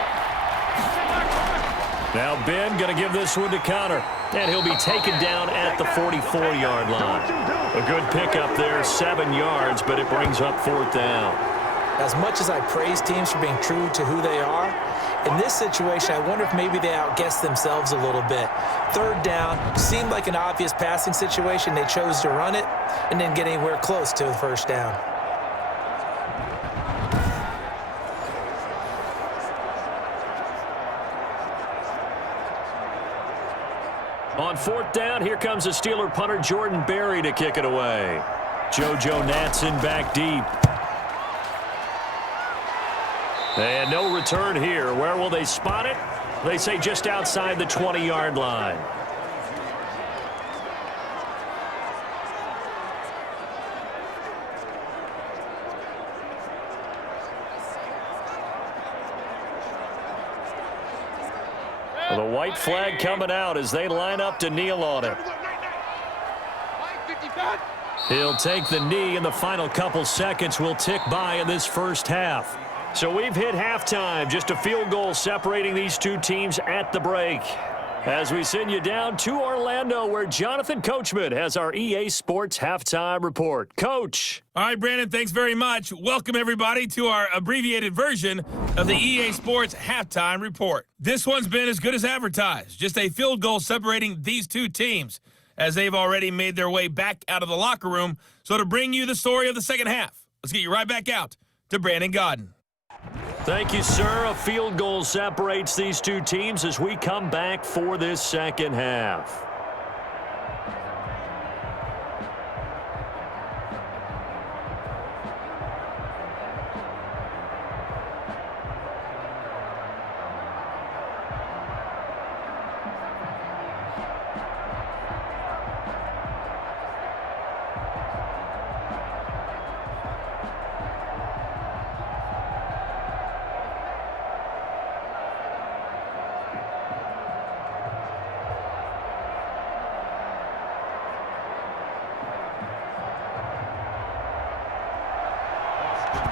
Now Ben going to give this one to Connor, and he'll be taken down at the 44-yard line. A good pickup there, 7 yards, but it brings up 4th down. As much as I praise teams for being true to who they are, in this situation, I wonder if maybe they outguessed themselves a little bit. 3rd down seemed like an obvious passing situation. They chose to run it and didn't get anywhere close to the 1st down. On 4th down, here comes the Steeler punter Jordan Berry to kick it away. JoJo Natson back deep. And no return here. Where will they spot it? They say just outside the 20-yard line. The white flag coming out as they line up to kneel on it. He'll take the knee, and the final couple seconds will tick by in this first half. So we've hit halftime, just a field goal separating these two teams at the break. As we send you down to Orlando, where Jonathan Coachman has our EA Sports Halftime Report. Coach. All right, Brandon, thanks very much. Welcome, everybody, to our abbreviated version of the EA Sports Halftime Report. This one's been as good as advertised, just a field goal separating these two teams, as they've already made their way back out of the locker room. So to bring you the story of the second half, let's get you right back out to Brandon Godden. Thank you, sir. A field goal separates these two teams as we come back for this second half.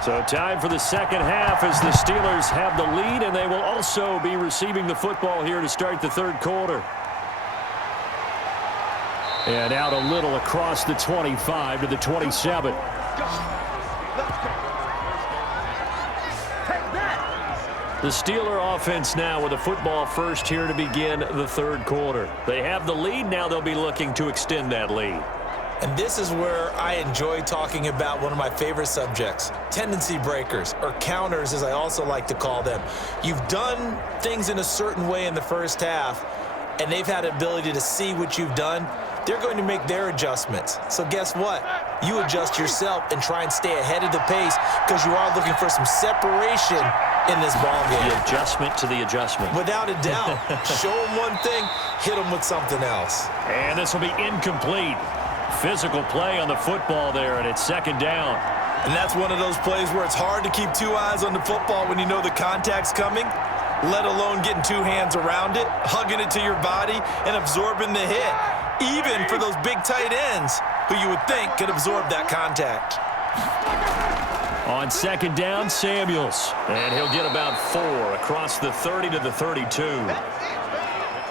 So time for the second half as the Steelers have the lead, and they will also be receiving the football here to start the 3rd quarter. And out a little across the 25 to the 27. The Steeler offense now with the football first here to begin the 3rd quarter. They have the lead. Now they'll be looking to extend that lead. And this is where I enjoy talking about one of my favorite subjects, tendency breakers, or counters as I also like to call them. You've done things in a certain way in the first half, and they've had the ability to see what you've done. They're going to make their adjustments. So guess what? You adjust yourself and try and stay ahead of the pace because you are looking for some separation in this ball game. The adjustment to the adjustment. Without a doubt. Show them one thing, hit them with something else. And this will be incomplete. Physical play on the football there, and it's 2nd down. And that's one of those plays where it's hard to keep 2 eyes on the football when you know the contact's coming, let alone getting 2 hands around it, hugging it to your body, and absorbing the hit, even for those big tight ends who you would think could absorb that contact. On 2nd down, Samuels, and he'll get about 4 across the 30 to the 32.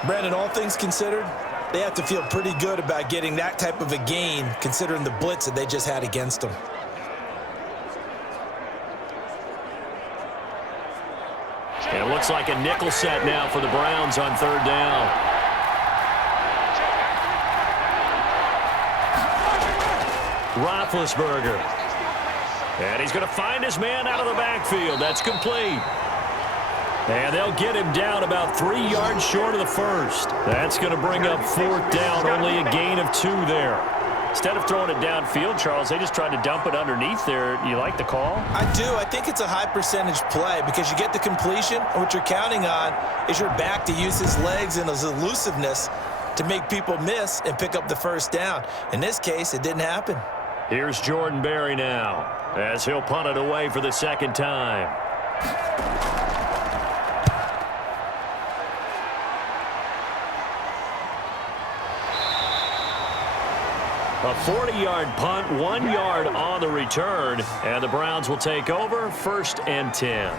Brandon, all things considered, they have to feel pretty good about getting that type of a gain considering the blitz that they just had against them. And it looks like a nickel set now for the Browns on 3rd down. Roethlisberger. And he's going to find his man out of the backfield. That's complete. And they'll get him down about 3 yards short of the first. That's going to bring up 4th down, only a gain of 2 there. Instead of throwing it downfield, Charles, they just tried to dump it underneath there. You like the call? I do. I think it's a high percentage play because you get the completion, and what you're counting on is your back to use his legs and his elusiveness to make people miss and pick up the 1st down. In this case, it didn't happen. Here's Jordan Berry now as he'll punt it away for the 2nd time. A 40-yard punt, 1 yard on the return, and the Browns will take over 1st and 10.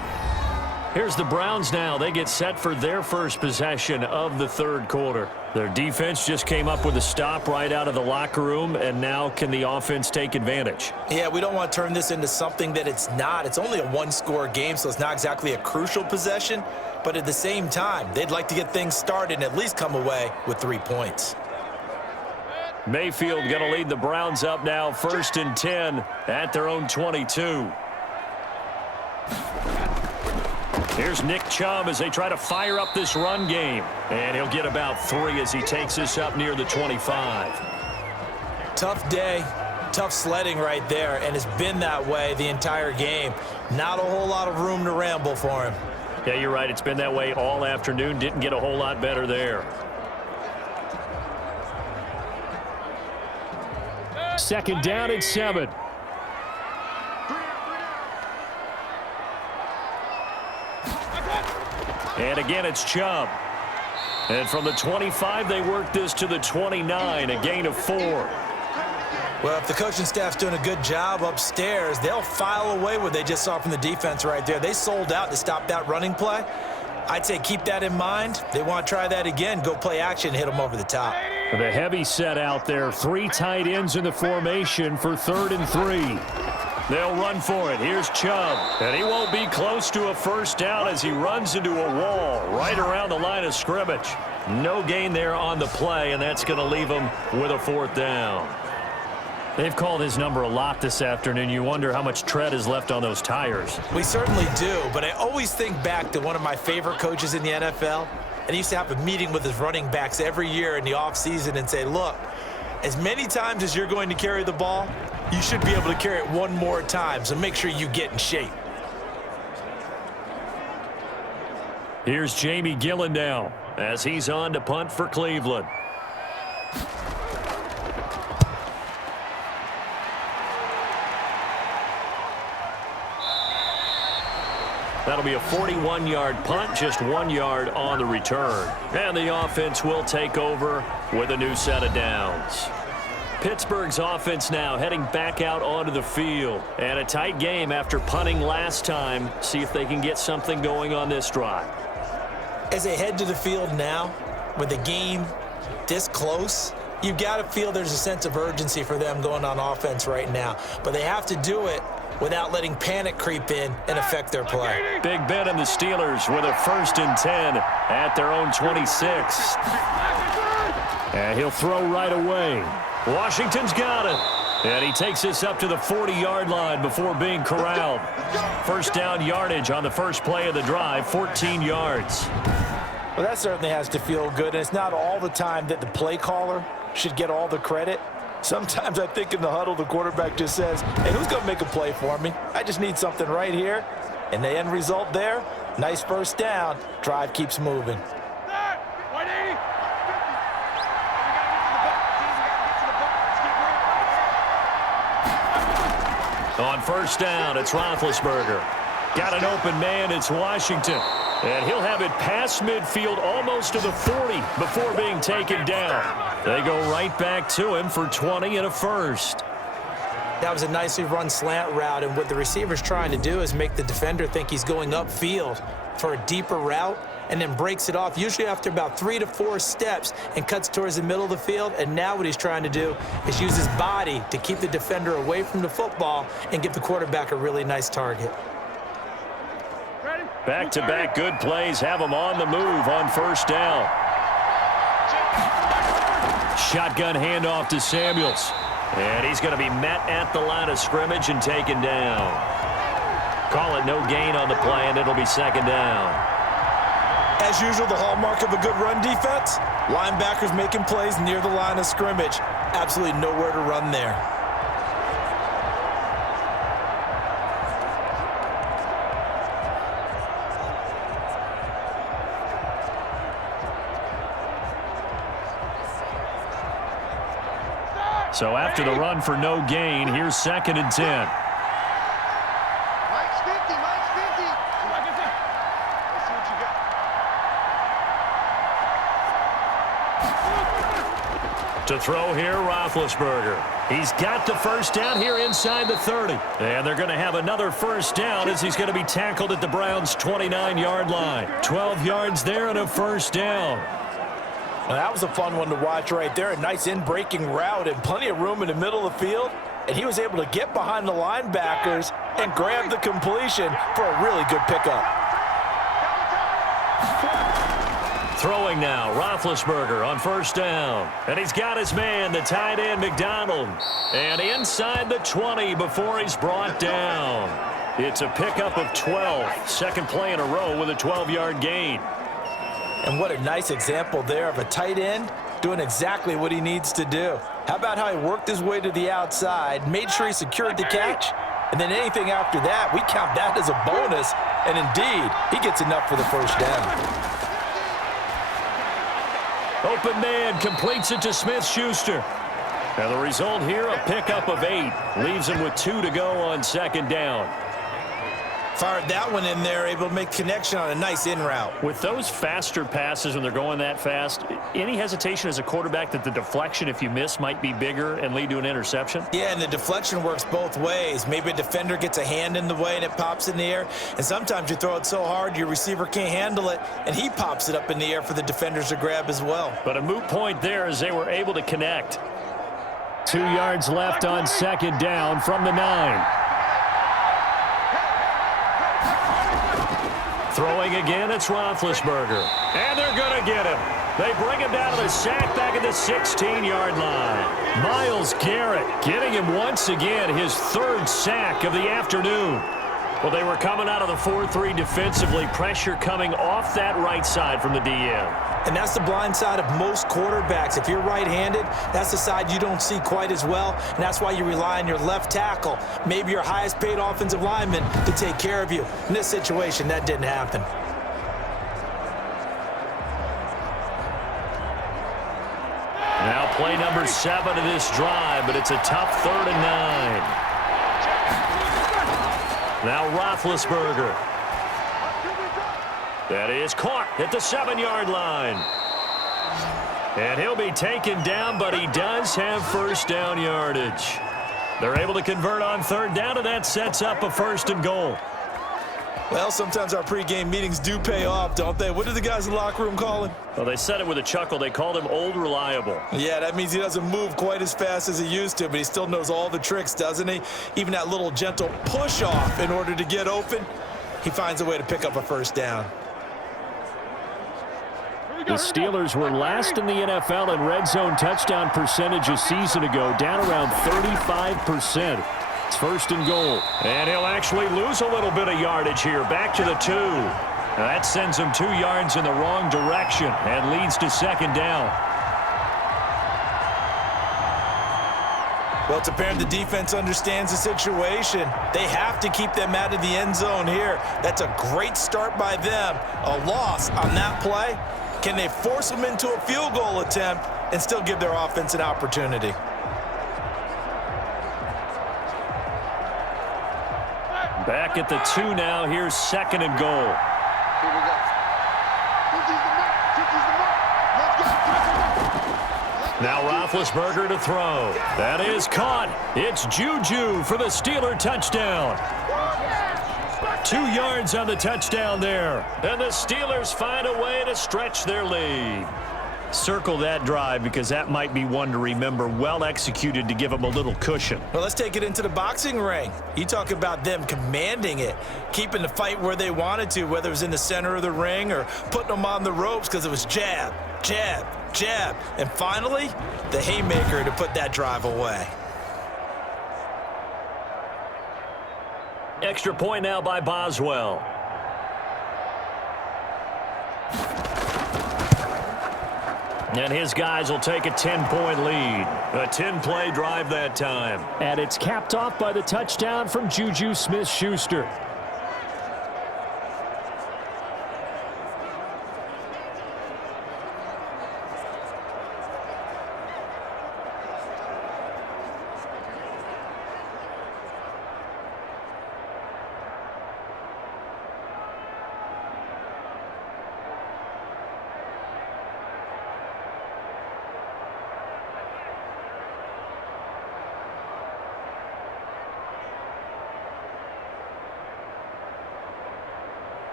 Here's the Browns now. They get set for their first possession of the third quarter. Their defense just came up with a stop right out of the locker room, and now can the offense take advantage? Yeah, we don't want to turn this into something that it's not. It's only a one-score game, so it's not exactly a crucial possession. But at the same time, they'd like to get things started and at least come away with 3 points. Mayfield going to lead the Browns up now, 1st and 10 at their own 22. Here's Nick Chubb as they try to fire up this run game. And he'll get about 3 as he takes this up near the 25. Tough day, tough sledding right there, and it's been that way the entire game. Not a whole lot of room to ramble for him. Yeah, you're right. It's been that way all afternoon. Didn't get a whole lot better there. 2nd down and 7. And again, it's Chubb. And from the 25, they work this to the 29, a gain of 4. Well, if the coaching staff's doing a good job upstairs, they'll file away what they just saw from the defense right there. They sold out to stop that running play. I'd say keep that in mind. They want to try that again. Go play action, hit them over the top. The heavy set out there. 3 tight ends in the formation for 3rd and 3. They'll run for it. Here's Chubb. And he won't be close to a first down as he runs into a wall right around the line of scrimmage. No gain there on the play, and that's going to leave him with a 4th down. They've called his number a lot this afternoon. You wonder how much tread is left on those tires. We certainly do, but I always think back to one of my favorite coaches in the NFL, and he used to have a meeting with his running backs every year in the offseason and say, look, as many times as you're going to carry the ball, you should be able to carry it 1 more time, so make sure you get in shape. Here's Jamie Gillen now as he's on to punt for Cleveland. That'll be a 41-yard punt, just 1 yard on the return. And the offense will take over with a new set of downs. Pittsburgh's offense now heading back out onto the field. And a tight game after punting last time. See if they can get something going on this drive. As they head to the field now, with the game this close, you've got to feel there's a sense of urgency for them going on offense right now. But they have to do it without letting panic creep in and affect their play. Big Ben and the Steelers with a 1st and 10 at their own 26. And he'll throw right away. Washington's got it. And he takes this up to the 40-yard line before being corralled. 1st down yardage on the first play of the drive, 14 yards. Well, that certainly has to feel good, and it's not all the time that the play caller should get all the credit. Sometimes I think in the huddle, the quarterback just says, hey, who's going to make a play for me? I just need something right here. And the end result there, nice 1st down. Drive keeps moving. On 1st down, it's Roethlisberger. Got an open man, it's Washington. And he'll have it past midfield almost to the 40 before being taken down. They go right back to him for 20 and a 1st. That was a nicely run slant route, and what the receiver's trying to do is make the defender think he's going upfield for a deeper route and then breaks it off, usually after about 3 to 4 steps, and cuts towards the middle of the field. And now what he's trying to do is use his body to keep the defender away from the football and give the quarterback a really nice target. Back-to-back good plays have him on the move on 1st down. Shotgun handoff to Samuels. And he's going to be met at the line of scrimmage and taken down. Call it no gain on the play, and it'll be 2nd down. As usual, the hallmark of a good run defense, linebackers making plays near the line of scrimmage. Absolutely nowhere to run there. So after the run for no gain, here's 2nd and 10. Mike's 50, Mike's 50. Let's see what you got. To throw here, Roethlisberger. He's got the first down here inside the 30. And they're going to have another first down as he's going to be tackled at the Browns' 29-yard line. 12 yards there and a first down. Well, that was a fun one to watch right there. A nice in-breaking route and plenty of room in the middle of the field. And he was able to get behind the linebackers and grab the completion for a really good pickup. Throwing now, Roethlisberger on first down. And he's got his man, the tight end, McDonald. And inside the 20 before he's brought down. It's a pickup of 12. Second play in a row with a 12-yard gain. And what a nice example there of a tight end doing exactly what he needs to do. How about how he worked his way to the outside, made sure he secured the catch, and then anything after that, we count that as a bonus. And indeed, he gets enough for the first down. Open man completes it to Smith-Schuster. And the result here, a pickup of 8. Leaves him with 2 to go on second down. Fired that one in there, able to make connection on a nice in route. With those faster passes when they're going that fast, any hesitation as a quarterback that the deflection, if you miss, might be bigger and lead to an interception? Yeah, and the deflection works both ways. Maybe a defender gets a hand in the way and it pops in the air. And sometimes you throw it so hard your receiver can't handle it, and he pops it up in the air for the defenders to grab as well. But a moot point there as they were able to connect. 2 yards left on second down from the 9. Throwing again, it's Roethlisberger. And they're going to get him. They bring him down to the sack back at the 16-yard line. Myles Garrett getting him once again, his 3rd sack of the afternoon. Well, they were coming out of the 4-3 defensively. Pressure coming off that right side from the DM. And that's the blind side of most quarterbacks. If you're right-handed, that's the side you don't see quite as well, and that's why you rely on your left tackle, maybe your highest-paid offensive lineman, to take care of you. In this situation, that didn't happen. Now play number 7 of this drive, but it's a tough 3rd and 9. Now Roethlisberger. That is caught at the 7-yard line. And he'll be taken down, but he does have first down yardage. They're able to convert on 3rd down, and that sets up a 1st and goal. Well, sometimes our pregame meetings do pay off, don't they? What did the guys in the locker room call him? Well, they said it with a chuckle. They called him Old Reliable. Yeah, that means he doesn't move quite as fast as he used to, but he still knows all the tricks, doesn't he? Even that little gentle push-off in order to get open, he finds a way to pick up a first down. The Steelers were last in the NFL in red zone touchdown percentage a season ago, down around 35%. It's 1st and goal. And he'll actually lose a little bit of yardage here. Back to the 2. Now that sends him 2 yards in the wrong direction and leads to 2nd down. Well, it's apparent the defense understands the situation. They have to keep them out of the end zone here. That's a great start by them. A loss on that play. Can they force them into a field goal attempt and still give their offense an opportunity? Back at the 2 now. Here's 2nd and goal. Here we go. Now Roethlisberger to throw. That is caught. It's Juju for the Steeler touchdown. 2 yards on the touchdown there. And the Steelers find a way to stretch their lead. Circle that drive because that might be one to remember. Well executed to give them a little cushion. Well, let's take it into the boxing ring. You talk about them commanding it, keeping the fight where they wanted to, whether it was in the center of the ring or putting them on the ropes because it was jab, jab, jab. And finally, the haymaker to put that drive away. Extra point now by Boswell. And his guys will take a 10-point lead. A 10-play drive that time. And it's capped off by the touchdown from Juju Smith-Schuster.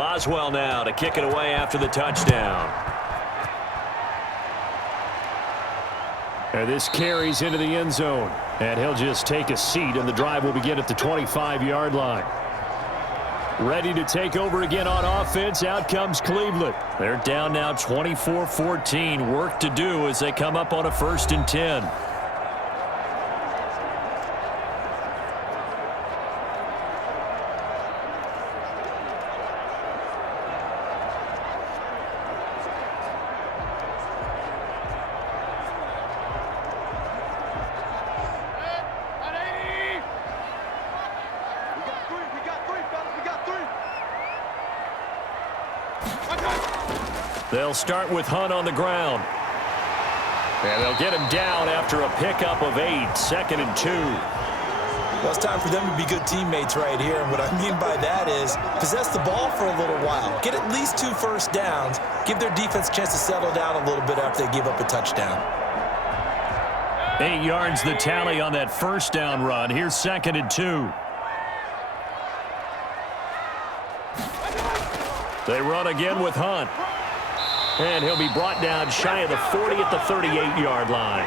Boswell now to kick it away after the touchdown. And this carries into the end zone. And he'll just take a seat, and the drive will begin at the 25-yard line. Ready to take over again on offense. Out comes Cleveland. They're down now 24-14. Work to do as they come up on a 1st and 10. They'll start with Hunt on the ground. And they'll get him down after a pickup of 8, 2nd and 2. Well, it's time for them to be good teammates right here. And what I mean by that is possess the ball for a little while. Get at least 2 first downs. Give their defense a chance to settle down a little bit after they give up a touchdown. 8 yards the tally on that 1st down run. Here's 2nd and 2. They run again with Hunt. And he'll be brought down shy of the 40 at the 38-yard line.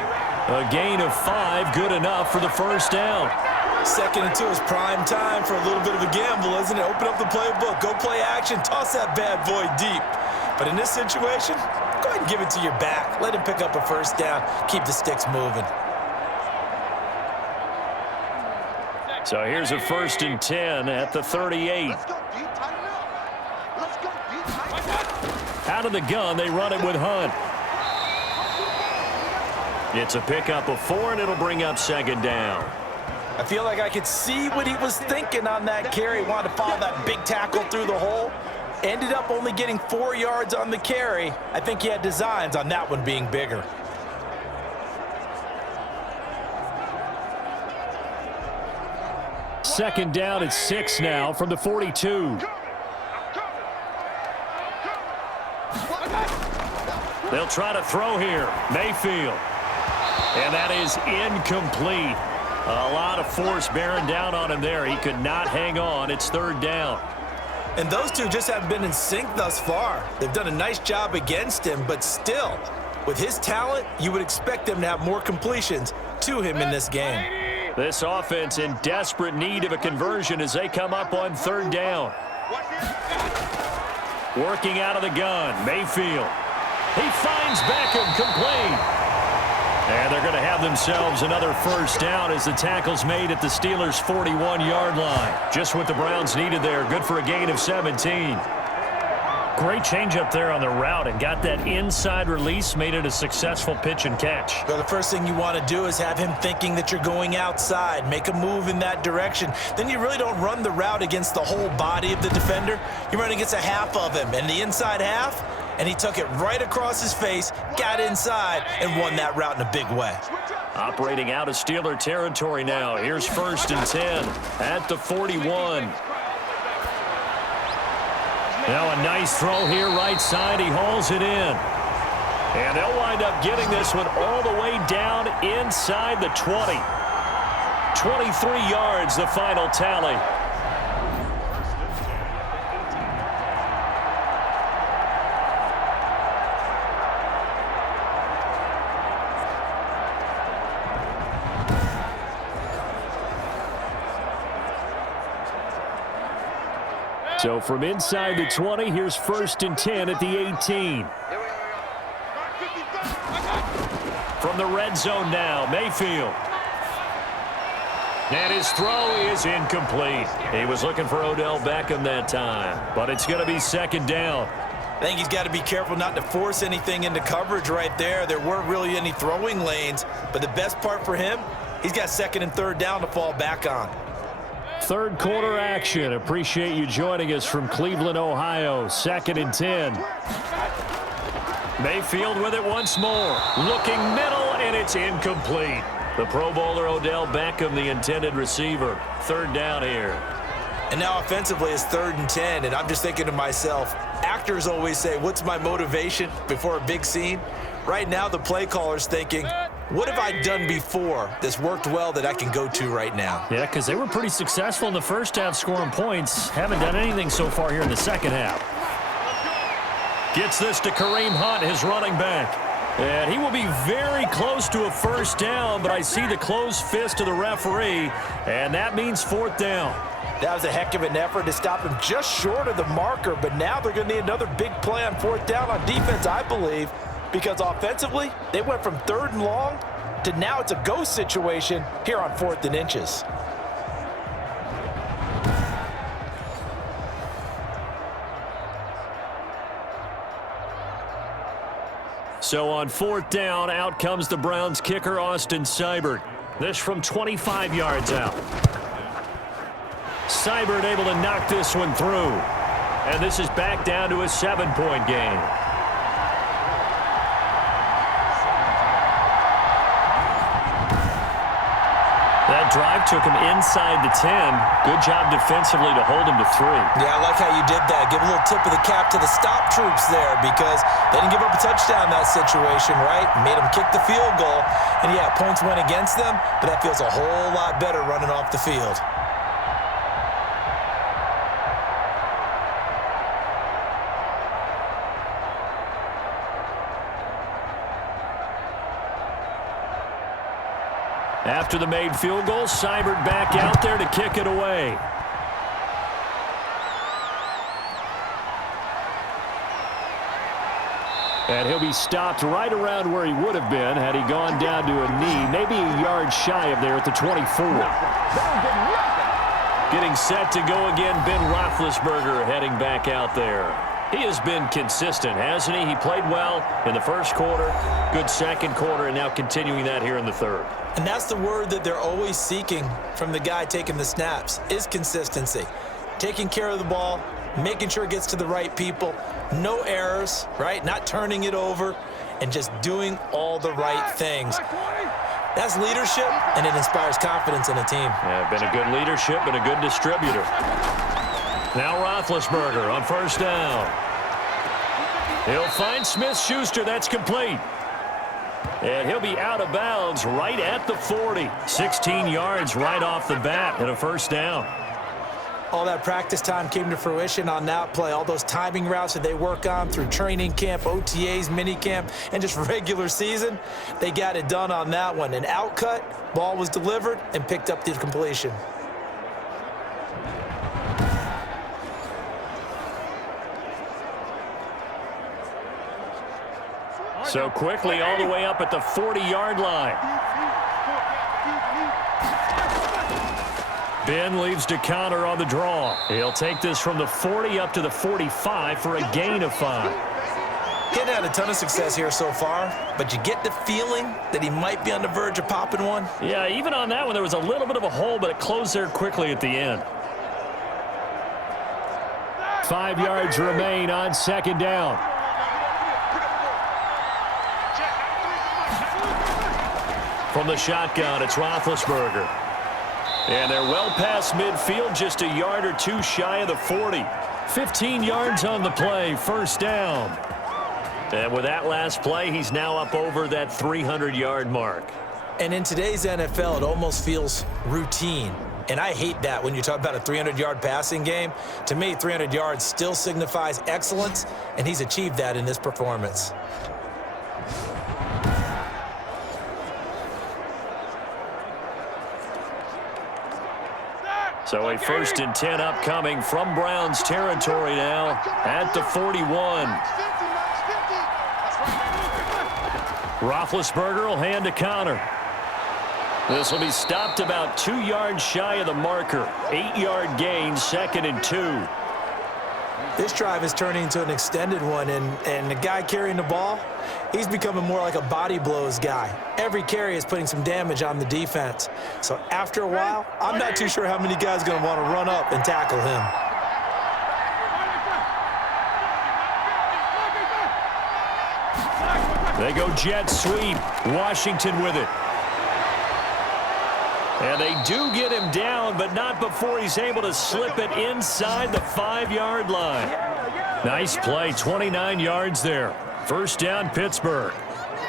A gain of 5, good enough for the 1st down. 2nd and 2 is prime time for a little bit of a gamble, isn't it? Open up the playbook, go play action, toss that bad boy deep. But in this situation, go ahead and give it to your back. Let him pick up a 1st down. Keep the sticks moving. So here's a 1st and 10 at the 38. Let's go deep, tighten up. Let's go deep, tighten up. Out of the gun, they run it with Hunt. It's a pickup of 4, and it'll bring up 2nd down. I feel like I could see what he was thinking on that carry. Wanted to follow that big tackle through the hole. Ended up only getting 4 yards on the carry. I think he had designs on that one being bigger. Second down at 6 now from the 42. They'll try to throw here. Mayfield. And that is incomplete. A lot of force bearing down on him there. He could not hang on. It's 3rd down. And those two just haven't been in sync thus far. They've done a nice job against him, but still, with his talent, you would expect them to have more completions to him in this game. This offense in desperate need of a conversion as they come up on 3rd down. Working out of the gun, Mayfield. He finds Beckham complete. And they're going to have themselves another 1st down as the tackle's made at the Steelers' 41-yard line. Just what the Browns needed there. Good for a gain of 17. Great change up there on the route and got that inside release, made it a successful pitch and catch. Well, the first thing you want to do is have him thinking that you're going outside, make a move in that direction. Then you really don't run the route against the whole body of the defender. You run against a half of him, and the inside half, and he took it right across his face, got inside, and won that route in a big way. Operating out of Steeler territory now. Here's 1st and 10 at the 41. Now a nice throw here right side. He hauls it in. And they'll wind up getting this one all the way down inside the 20. 23 yards, the final tally. So from inside the 20, here's 1st and 10 at the 18. From the red zone now, Mayfield. And his throw is incomplete. He was looking for Odell Beckham that time, but it's going to be 2nd down. I think he's got to be careful not to force anything into coverage right there. There weren't really any throwing lanes, but the best part for him, he's got 2nd and 3rd down to fall back on. 3rd quarter action. Appreciate you joining us from Cleveland, Ohio. 2nd and 10. Mayfield with it once more. Looking middle, and it's incomplete. The Pro Bowler Odell Beckham, the intended receiver. 3rd down here. And now offensively it's 3rd and 10, and I'm just thinking to myself, actors always say, what's my motivation before a big scene? Right now the play caller's thinking, What have I done before that's worked well that I can go to right now? Yeah, because they were pretty successful in the first half scoring points. Haven't done anything so far here in the second half. Gets this to Kareem Hunt, his running back. And he will be very close to a first down, but I see the closed fist of the referee, and that means fourth down. That was a heck of an effort to stop him just short of the marker, but now they're going to need another big play on fourth down on defense, I believe, because offensively, they went from 3rd and long to now it's a go situation here on 4th and inches. So on fourth down, out comes the Browns kicker, Austin Seibert. This from 25 yards out. Seibert able to knock this one through. And this is back down to a 7-point game. That drive took him inside the 10. Good job defensively to hold him to 3. Yeah, I like how you did that. Give a little tip of the cap to the stop troops there because they didn't give up a touchdown in that situation, right? Made them kick the field goal. And, yeah, points went against them, but that feels a whole lot better running off the field. After the made field goal, Seibert back out there to kick it away. And he'll be stopped right around where he would have been had he gone down to a knee, maybe a yard shy of there at the 24. Getting set to go again, Ben Roethlisberger heading back out there. He has been consistent, hasn't he? He played well in the first quarter, good second quarter, and now continuing that here in the third. And that's the word that they're always seeking from the guy taking the snaps, is consistency. Taking care of the ball, making sure it gets to the right people, no errors, right? Not turning it over, and just doing all the right things. That's leadership, and it inspires confidence in a team. Yeah, been a good leadership and a good distributor. Now Roethlisberger on first down. He'll find Smith-Schuster. That's complete. And he'll be out of bounds right at the 40. 16 yards right off the bat and a first down. All that practice time came to fruition on that play. All those timing routes that they work on through training camp, OTAs, minicamp, and just regular season, they got it done on that one. An outcut, ball was delivered, and picked up the completion. So quickly all the way up at the 40-yard line. Ben leaves to counter on the draw. He'll take this from the 40 up to the 45 for a gain of 5. He hadn't had a ton of success here so far, but you get the feeling that he might be on the verge of popping one. Yeah, even on that one, there was a little bit of a hole, but it closed there quickly at the end. 5 yards remain on second down. From the shotgun, it's Roethlisberger. And they're well past midfield, just a yard or two shy of the 40. 15 yards on the play, first down. And with that last play, he's now up over that 300-yard mark. And in today's NFL, it almost feels routine. And I hate that when you talk about a 300-yard passing game. To me, 300 yards still signifies excellence, and he's achieved that in this performance. So a 1st and 10 upcoming from Browns territory now at the 41. Roethlisberger will hand to Connor. This will be stopped about 2 yards shy of the marker. 8-yard gain, 2nd and 2. This drive is turning into an extended one, and the guy carrying the ball, he's becoming more like a body blows guy. Every carry is putting some damage on the defense. So after a while, I'm not too sure how many guys are going to want to run up and tackle him. They go jet sweep. Washington with it. And they do get him down, but not before he's able to slip it inside the 5-yard line. Nice play, 29 yards there. First down, Pittsburgh.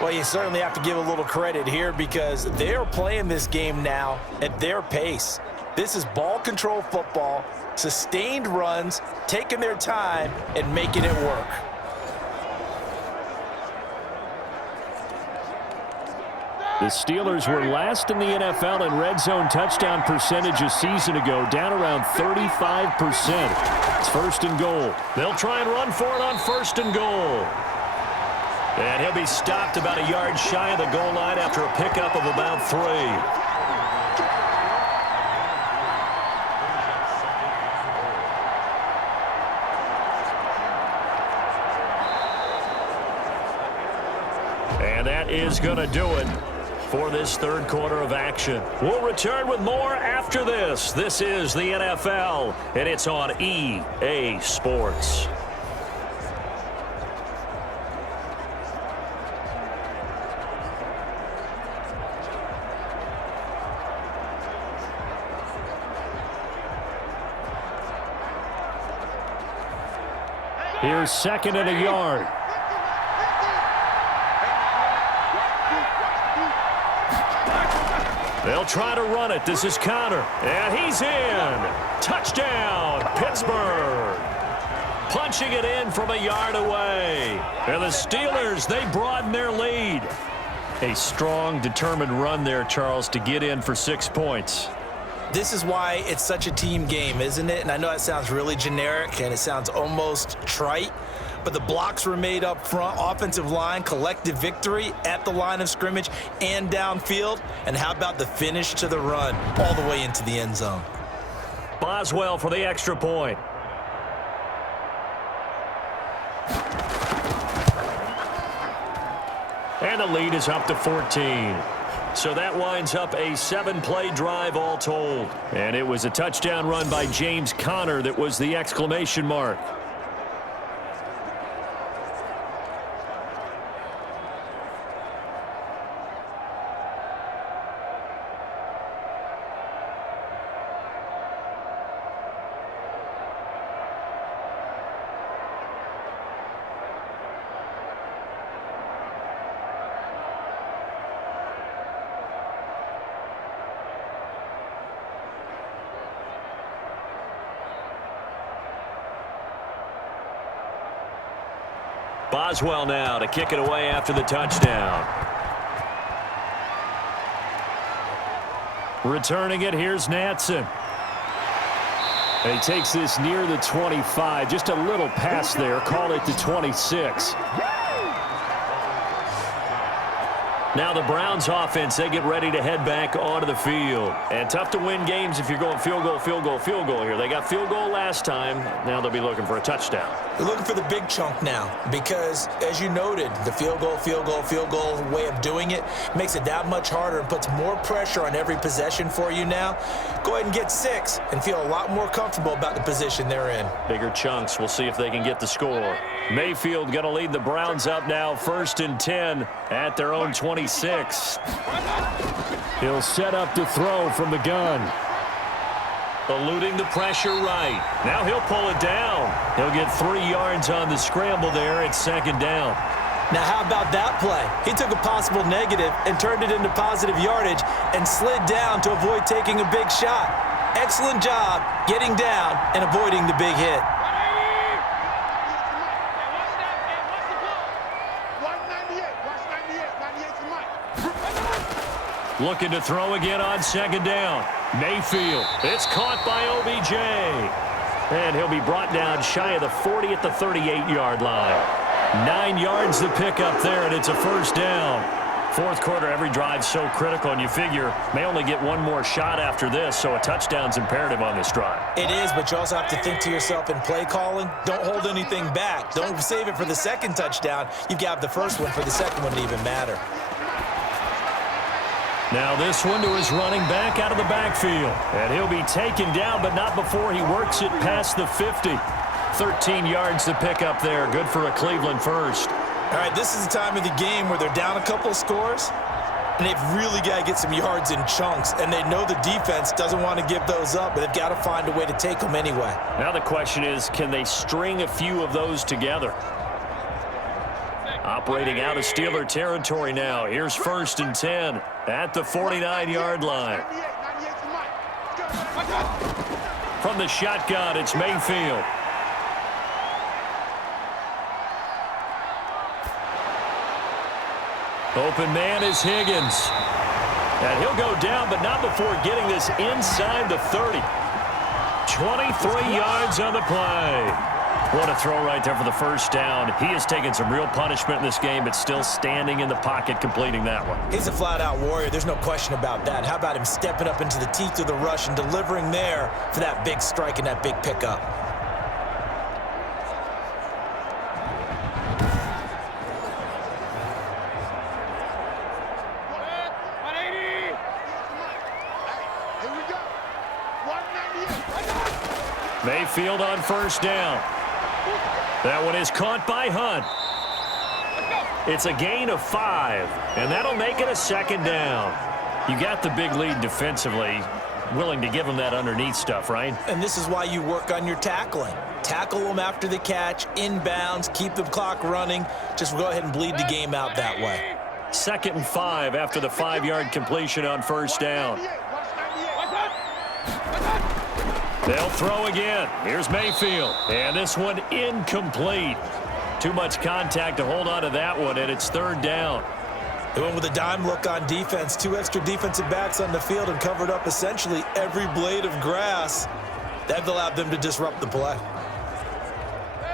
Well, you certainly have to give a little credit here because they're playing this game now at their pace. This is ball control football, sustained runs, taking their time, and making it work. The Steelers were last in the NFL in red zone touchdown percentage a season ago, down around 35%. It's first and goal. They'll try and run for it on first and goal. And he'll be stopped about a yard shy of the goal line after a pickup of about 3. And that is going to do it for this third quarter of action. We'll return with more after this. This is the NFL, and it's on EA Sports. Here's second and a yard. They'll try to run it. This is Connor. And he's in. Touchdown, Pittsburgh. Punching it in from a yard away. And the Steelers, they broaden their lead. A strong, determined run there, Charles, to get in for 6 points. This is why it's such a team game, isn't it? And I know that sounds really generic and it sounds almost trite, but the blocks were made up front, offensive line, collective victory at the line of scrimmage and downfield. And how about the finish to the run all the way into the end zone? Boswell for the extra point. And the lead is up to 14. So that winds up a 7-play drive all told. And it was a touchdown run by James Conner that was the exclamation mark. Boswell now to kick it away after the touchdown. Returning it, here's Natson. And he takes this near the 25. Just a little pass there. Call it the 26. Now the Browns offense, they get ready to head back onto the field. And tough to win games if you're going field goal, field goal, field goal here. They got field goal last time. Now they'll be looking for a touchdown. They're looking for the big chunk now because, as you noted, the field goal way of doing it makes it that much harder and puts more pressure on every possession for you now. Go ahead and get 6 and feel a lot more comfortable about the position they're in. Bigger chunks. We'll see if they can get the score. Mayfield going to lead the Browns up now, first and 10 at their own 26. He'll set up to throw from the gun. Eluding the pressure right. Now he'll pull it down. He'll get 3 yards on the scramble there. It's second down. Now how about that play? He took a possible negative and turned it into positive yardage and slid down to avoid taking a big shot. Excellent job getting down and avoiding the big hit. Looking to throw again on second down. Mayfield. It's caught by OBJ. And he'll be brought down shy of the 40 at the 38-yard line. 9 yards to pick up there, and it's a first down. Fourth quarter, every drive's so critical, and you figure may only get one more shot after this, so a touchdown's imperative on this drive. It is, but you also have to think to yourself in play calling, don't hold anything back. Don't save it for the second touchdown. You've got the first one for the second one to even matter. Now this one to his running back out of the backfield. And he'll be taken down, but not before he works it past the 50. 13 yards to pick up there. Good for a Cleveland first. All right, this is the time of the game where they're down a couple of scores, and they've really got to get some yards in chunks, and they know the defense doesn't want to give those up, but they've got to find a way to take them anyway. Now the question is, can they string a few of those together? Operating out of Steeler territory now. Here's 1st and 10 at the 49-yard line. From the shotgun, it's Mayfield. Open man is Higgins. And he'll go down, but not before getting this inside the 30. 23 yards on the play. What a throw right there for the first down. He has taken some real punishment in this game, but still standing in the pocket completing that one. He's a flat-out warrior. There's no question about that. How about him stepping up into the teeth of the rush and delivering there for that big strike and that big pickup? Mayfield on 1st down. That one is caught by Hunt. It's a gain of 5, and that'll make it a 2nd down. You got the big lead defensively. Willing to give them that underneath stuff, right? And this is why you work on your tackling. Tackle them after the catch, inbounds, keep the clock running. Just go ahead and bleed the game out that way. 2nd and 5 after the 5-yard completion on 1st down. They'll throw again. Here's Mayfield. And this one incomplete. Too much contact to hold on to that one, and it's 3rd down. They went with a dime look on defense. 2 extra defensive backs on the field and covered up essentially every blade of grass. That allowed them to disrupt the play.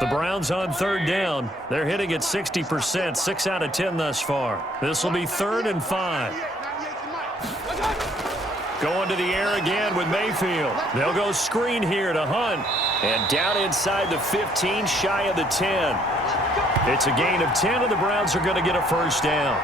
The Browns on 3rd down. They're hitting at 60%, 6 out of 10 thus far. This will be 3rd and 5. Going to the air again with Mayfield. They'll go screen here to Hunt. And down inside the 15, shy of the 10. It's a gain of 10, and the Browns are going to get a 1st down.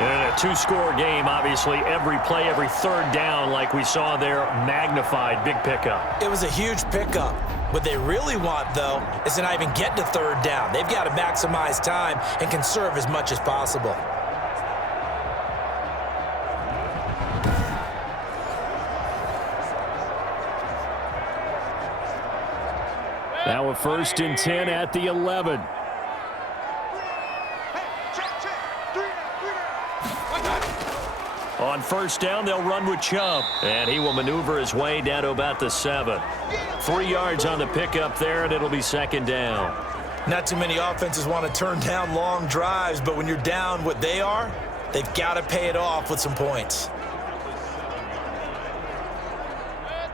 In a 2-score game, obviously, every play, every 3rd down, like we saw there, magnified, big pickup. It was a huge pickup. What they really want, though, is to not even get to 3rd down. They've got to maximize time and conserve as much as possible. Now a 1st and 10 at the 11. On 1st down, they'll run with Chubb. And he will maneuver his way down to about the 7. 3 yards on the pickup there, and it'll be 2nd down. Not too many offenses want to turn down long drives, but when you're down what they are, they've got to pay it off with some points.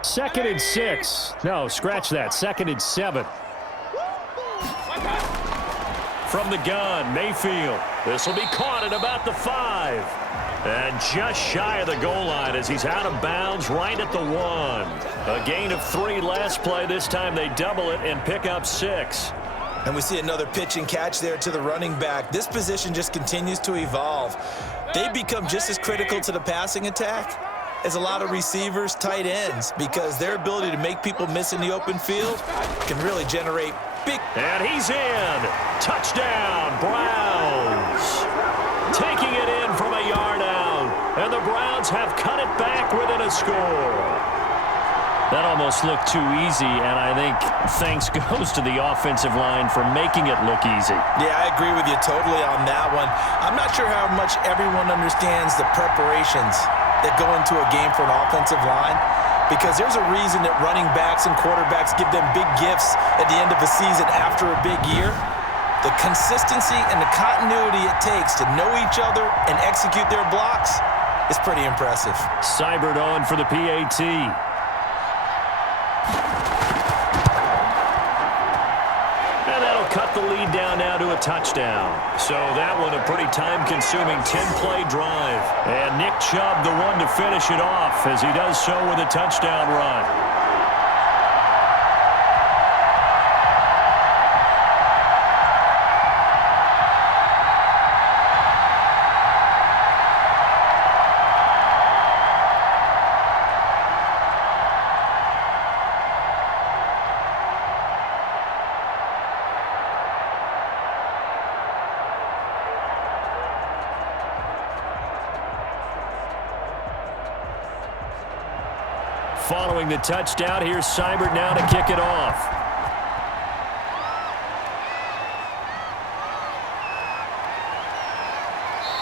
2nd and 6. No, scratch that. 2nd and 7. From the gun, Mayfield. This will be caught at about the 5. And just shy of the goal line as he's out of bounds right at the 1. A gain of 3 last play. This time they double it and pick up 6. And we see another pitch and catch there to the running back. This position just continues to evolve. They become just as critical to the passing attack as a lot of receivers, tight ends, because their ability to make people miss in the open field can really generate big. And he's in. Touchdown, Browns. Taking it in from a yard out. And the Browns have cut it back within a score. That almost looked too easy, and I think thanks goes to the offensive line for making it look easy. Yeah, I agree with you totally on that one. I'm not sure how much everyone understands the preparations that go into a game for an offensive line, because there's a reason that running backs and quarterbacks give them big gifts at the end of a season after a big year. The consistency and the continuity it takes to know each other and execute their blocks is pretty impressive. Seibert on for the PAT. Cut the lead down now to a touchdown. So that one a pretty time-consuming 10-play drive. And Nick Chubb the one to finish it off as he does so with a touchdown run. Following the touchdown, here's Seibert now to kick it off.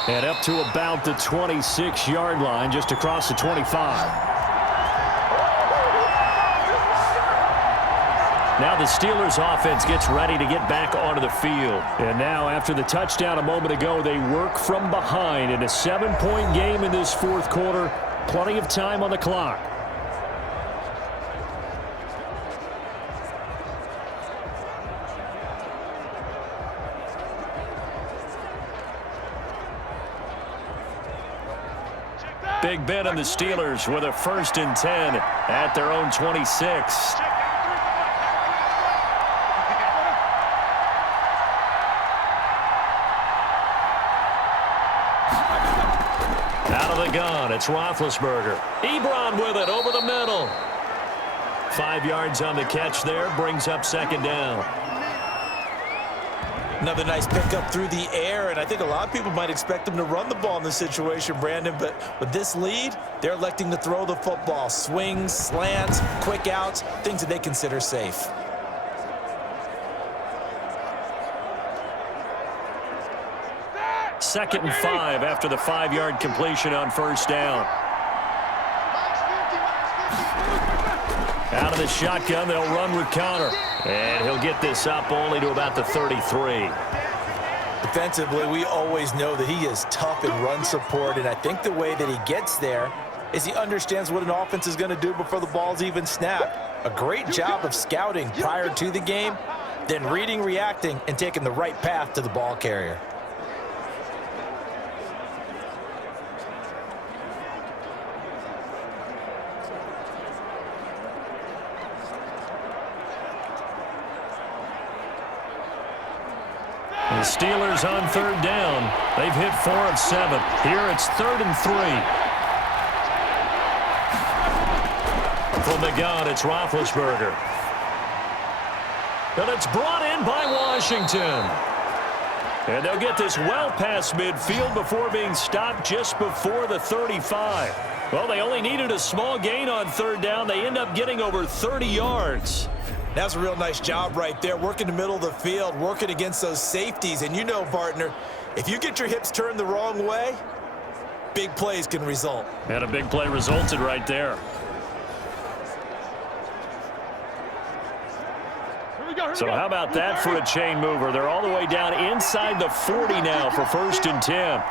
And up to about the 26-yard line, just across the 25. Now the Steelers offense gets ready to get back onto the field. And now after the touchdown a moment ago, they work from behind in a 7-point game in this fourth quarter. Plenty of time on the clock. Big Ben and the Steelers with a 1st and 10 at their own 26. Out of the gun, it's Roethlisberger. Ebron with it over the middle. 5 yards on the catch there, brings up 2nd down. Another nice pickup through the air, and I think a lot of people might expect them to run the ball in this situation, Brandon, but with this lead, they're electing to throw the football. Swings, slants, quick outs, things that they consider safe. Second and 5 after the 5-yard completion on 1st down. Out of the shotgun, they'll run with Connor. And he'll get this up only to about the 33. Defensively, we always know that he is tough in run support, and I think the way that he gets there is he understands what an offense is going to do before the ball's even snapped. A great job of scouting prior to the game, then reading, reacting, and taking the right path to the ball carrier. The Steelers on 3rd down. They've hit 4 of 7. Here it's 3rd and 3. From the gun, it's Roethlisberger. And it's brought in by Washington. And they'll get this well past midfield before being stopped just before the 35. Well, they only needed a small gain on 3rd down. They end up getting over 30 yards. That's a real nice job right there, working the middle of the field, working against those safeties. And you know, partner, if you get your hips turned the wrong way, big plays can result. And a big play resulted right there. So how about that for a chain mover? They're all the way down inside the 40 now for 1st and 10.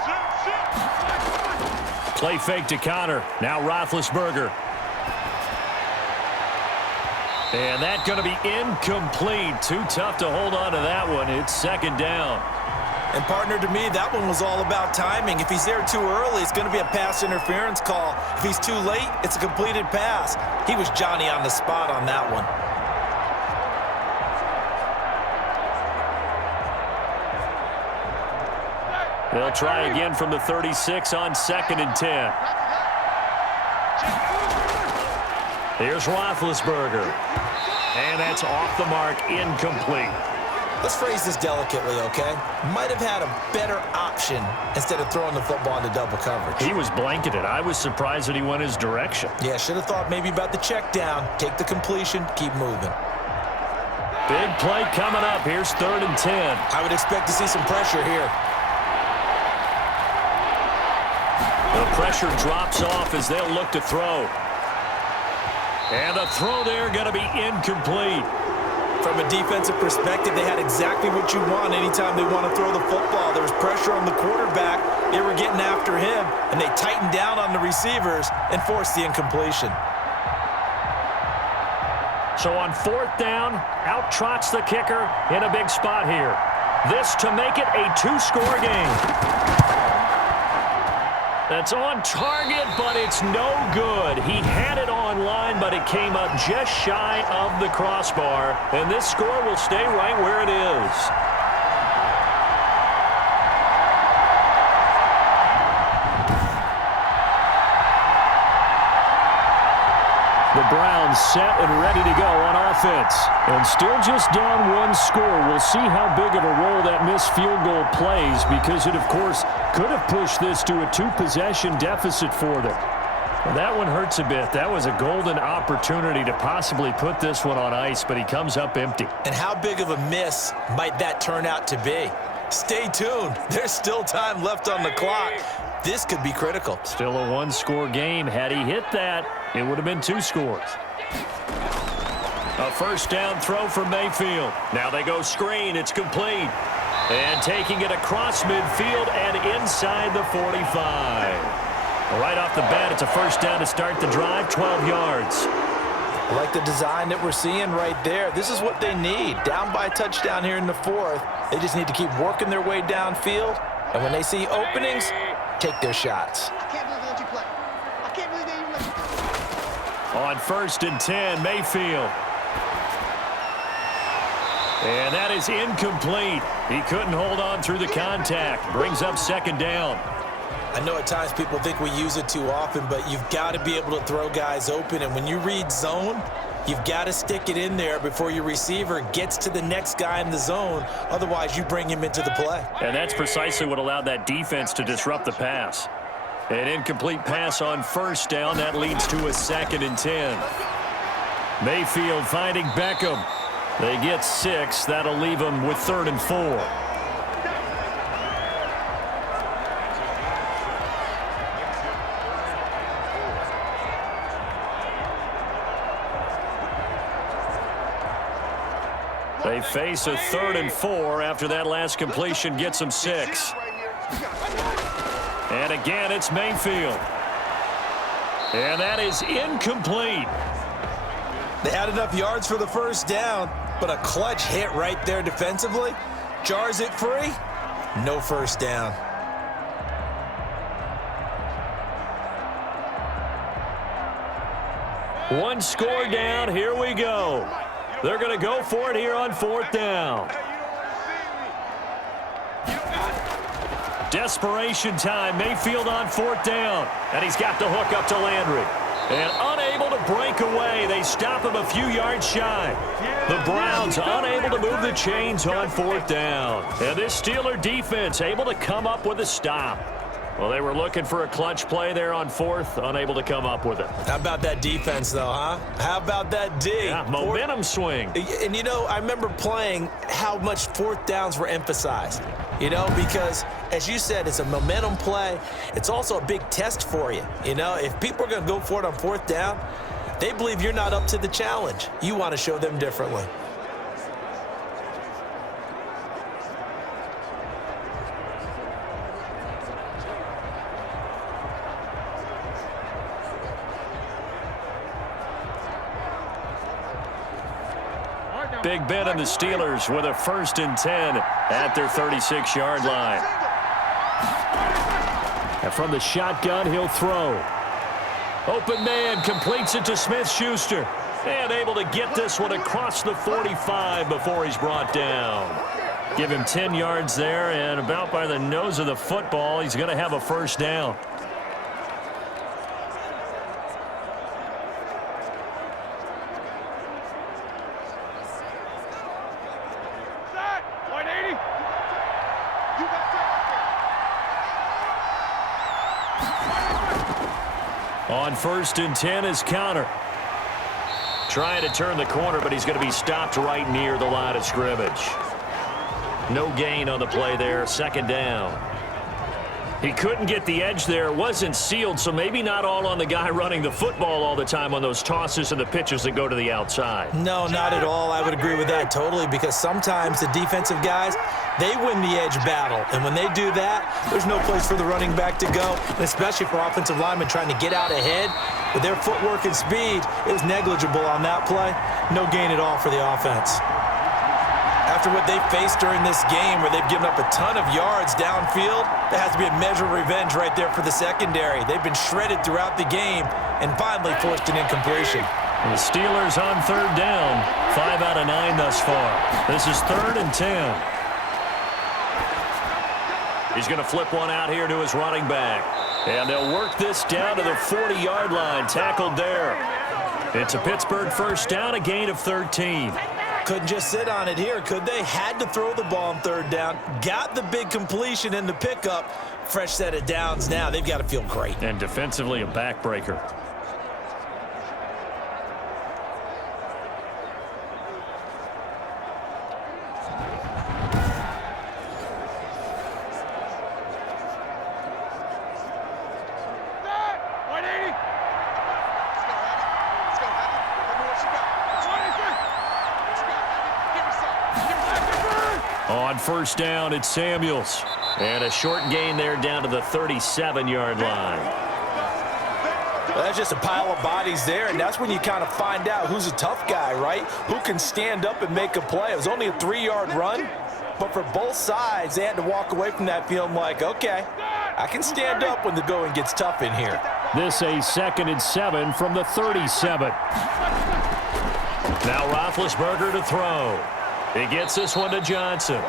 Play fake to Connor. Now Roethlisberger. And that's going to be incomplete. Too tough to hold on to that one. It's 2nd down. And, partner, to me, that one was all about timing. If he's there too early, it's going to be a pass interference call. If he's too late, it's a completed pass. He was Johnny on the spot on that one. They'll try again from the 36 on 2nd and 10. Here's Roethlisberger. And that's off the mark, incomplete. Let's phrase this delicately, okay? Might have had a better option instead of throwing the football into double coverage. He was blanketed. I was surprised that he went his direction. Yeah, should have thought maybe about the check down. Take the completion, keep moving. Big play coming up. Here's 3rd and 10. I would expect to see some pressure here. The pressure drops off as they'll look to throw. And the throw there going to be incomplete. From a defensive perspective, they had exactly what you want anytime they want to throw the football. There was pressure on the quarterback. They were getting after him, and they tightened down on the receivers and forced the incompletion. So on 4th down, out trots the kicker in a big spot here. This to make it a 2-score game. That's on target, but it's no good. He had it on line, but it came up just shy of the crossbar. And this score will stay right where it is. The Browns set and ready to go on offense. And still just down 1 score. We'll see how big of a role that missed field goal plays, because it, of course, could have pushed this to a 2-possession deficit for them. Well, that one hurts a bit. That was a golden opportunity to possibly put this one on ice, but he comes up empty. And how big of a miss might that turn out to be? Stay tuned. There's still time left on the clock. This could be critical. Still a one-score game. Had he hit that, it would have been 2 scores. A first down throw for Mayfield. Now they go screen. It's complete. And taking it across midfield and inside the 45. Right off the bat, it's a first down to start the drive, 12 yards. I like the design that we're seeing right there. This is what they need. Down by a touchdown here in the 4th. They just need to keep working their way downfield. And when they see openings, take their shots. I can't believe they let you play. I can't believe they even let you play. On 1st and 10, Mayfield. And that is incomplete. He couldn't hold on through the contact. Brings up 2nd down. I know at times people think we use it too often, but you've got to be able to throw guys open. And when you read zone, you've got to stick it in there before your receiver gets to the next guy in the zone. Otherwise, you bring him into the play. And that's precisely what allowed that defense to disrupt the pass. An incomplete pass on 1st down. That leads to a 2nd and 10. Mayfield finding Beckham. They get 6. That'll leave them with 3rd and 4. They face a 3rd and 4 after that last completion gets them 6. And again, it's Mayfield. And that is incomplete. They had enough yards for the first down, but a clutch hit right there defensively. Jars it free. No first down. One score down. Here we go. They're going to go for it here on 4th down. Desperation time. Mayfield on 4th down. And he's got the hook up to Landry. And unable to break away. They stop him a few yards shy. The Browns unable to move the chains on 4th down. And this Steeler defense able to come up with a stop. Well, they were looking for a clutch play there on 4th, unable to come up with it. How about that defense, though, huh? How about that D? Yeah, momentum swing. And, you know, I remember playing how much 4th downs were emphasized, you know, because, as you said, it's a momentum play. It's also a big test for you. You know, if people are going to go for it on 4th down, they believe you're not up to the challenge. You want to show them differently. Big Ben and the Steelers with a 1st and 10 at their 36-yard line. And from the shotgun, he'll throw. Open man completes it to Smith-Schuster. And able to get this one across the 45 before he's brought down. Give him 10 yards there, and about by the nose of the football, he's going to have a first down. On 1st and 10 is Connor. Trying to turn the corner, but he's going to be stopped right near the line of scrimmage. No gain on the play there. 2nd down. He couldn't get the edge there. It wasn't sealed, so maybe not all on the guy running the football all the time on those tosses and the pitches that go to the outside. No, not at all. I would agree with that totally, because sometimes the defensive guys, they win the edge battle. And when they do that, there's no place for the running back to go, and especially for offensive linemen trying to get out ahead. With their footwork and speed, it was negligible on that play. No gain at all for the offense. After what they faced during this game, where they've given up a ton of yards downfield, there has to be a measure of revenge right there for the secondary. They've been shredded throughout the game and finally forced an incompletion. And the Steelers on 3rd down. 5 out of 9 thus far. This is 3rd and 10. He's going to flip one out here to his running back. And they'll work this down to the 40-yard line. Tackled there. It's a Pittsburgh first down, a gain of 13. Couldn't just sit on it here, could they? Had to throw the ball on 3rd down. Got the big completion in the pickup. Fresh set of downs now. They've got to feel great. And defensively, a backbreaker. on first down, it's Samuels. And a short gain there down to the 37-yard line. Well, that's just a pile of bodies there, and that's when you kind of find out who's a tough guy, right? Who can stand up and make a play. It was only a 3-yard run, but for both sides, they had to walk away from that feeling like, okay, I can stand up when the going gets tough in here. This a 2nd and 7 from the 37. Now Roethlisberger to throw. He gets this one to Johnson.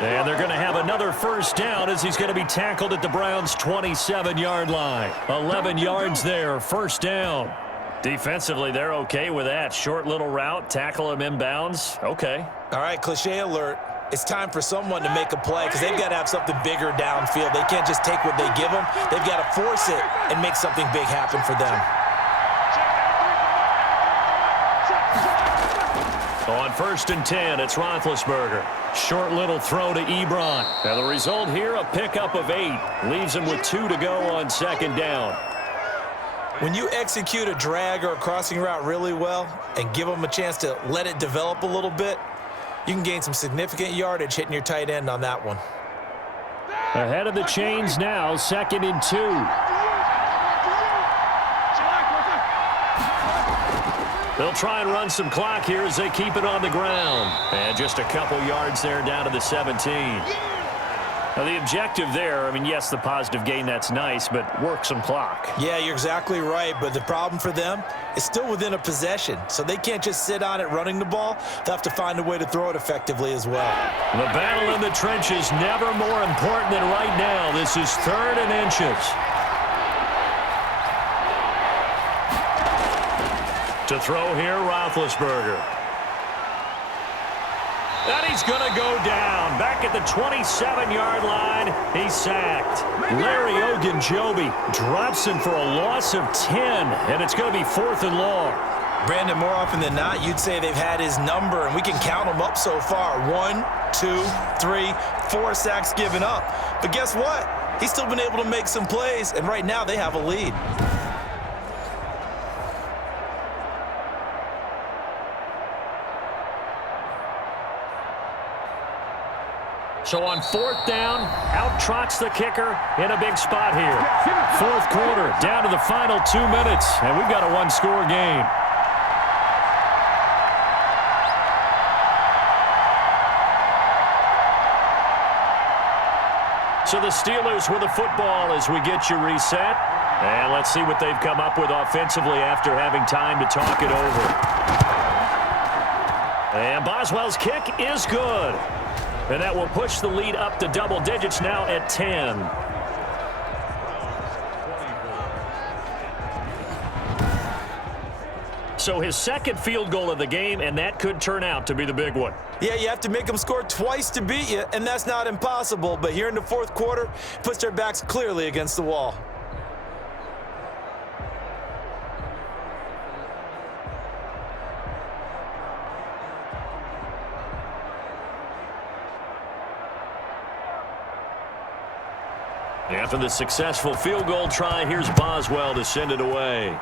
And they're going to have another first down as he's going to be tackled at the Browns' 27-yard line. 11 yards there, first down. Defensively, they're okay with that. Short little route, tackle him inbounds. Okay. All right, cliche alert. It's time for someone to make a play because they've got to have something bigger downfield. They can't just take what they give them. They've got to force it and make something big happen for them. On 1st and 10, it's Roethlisberger. Short little throw to Ebron. And the result here, a pickup of 8. Leaves him with 2 to go on 2nd down. When you execute a drag or a crossing route really well and give them a chance to let it develop a little bit, you can gain some significant yardage hitting your tight end on that one. Ahead of the chains now, 2nd and 2. They'll try and run some clock here as they keep it on the ground. And just a couple yards there down to the 17. Now the objective there, I mean, yes, the positive gain, that's nice, but work some clock. Yeah, you're exactly right, but the problem for them is still within a possession, so they can't just sit on it running the ball. They'll have to find a way to throw it effectively as well. The battle in the trenches never more important than right now. This is 3rd and inches. To throw here, Roethlisberger. And he's going to go down. Back at the 27-yard line, he's sacked. Larry Ogunjobi drops him for a loss of 10, and it's going to be 4th and long. Brandon, more often than not, you'd say they've had his number, and we can count them up so far. 1, 2, 3, 4 sacks given up. But guess what? He's still been able to make some plays, and right now they have a lead. So on 4th down, out trots the kicker in a big spot here. 4th quarter, down to the final 2 minutes, and we've got a 1-score game. So the Steelers with the football as we get you reset. And let's see what they've come up with offensively after having time to talk it over. And Boswell's kick is good. And that will push the lead up to double digits now at 10. So his 2nd field goal of the game, and that could turn out to be the big one. Yeah, you have to make them score twice to beat you, and that's not impossible. But here in the 4th quarter, puts their backs clearly against the wall. After the successful field goal try, here's Boswell to send it away.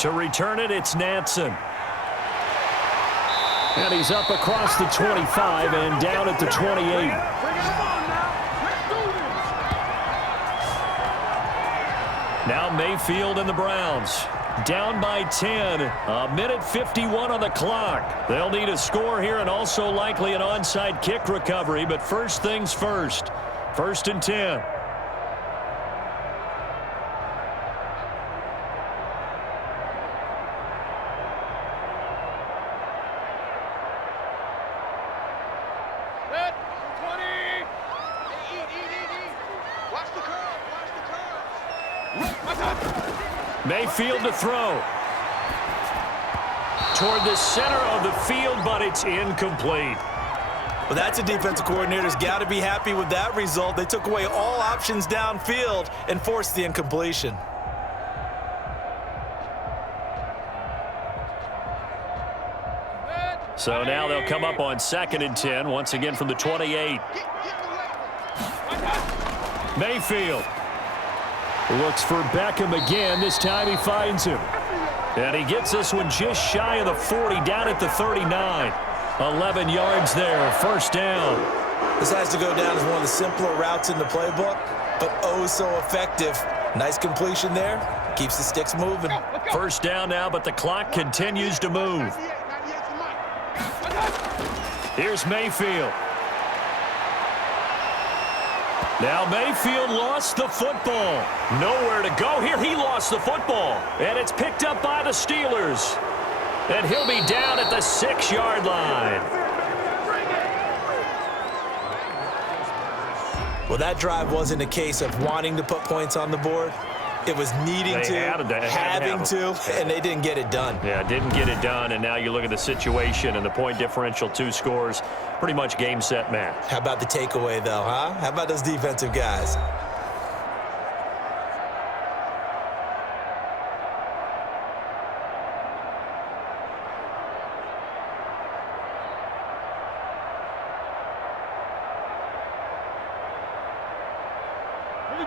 To return it, it's Nansen. And he's up across the 25 and down at the 28. Now Mayfield and the Browns. Down by 10. A minute 51 on the clock. They'll need a score here and also likely an onside kick recovery, but first things first. 1st and 10. Mayfield to throw. Toward the center of the field, but it's incomplete. Well, that's a defensive coordinator's got to be happy with that result. They took away all options downfield and forced the incompletion. So now they'll come up on 2nd and 10, once again from the 28. Mayfield looks for Beckham again. This time he finds him. And he gets this one just shy of the 40, down at the 39. 11 yards there, first down. This has to go down as one of the simpler routes in the playbook, but oh so effective. Nice completion there. Keeps the sticks moving. First down now, but the clock continues to move. Here's Mayfield. Now Mayfield lost the football. Nowhere to go here. He lost the football. And it's picked up by the Steelers. And he'll be down at the 6-yard line. Well, that drive wasn't a case of wanting to put points on the board. It was needing to, having to, and they didn't get it done. Yeah, didn't get it done, and now you look at the situation and the point differential, 2 scores, pretty much game, set, match. How about the takeaway, though, huh? How about those defensive guys?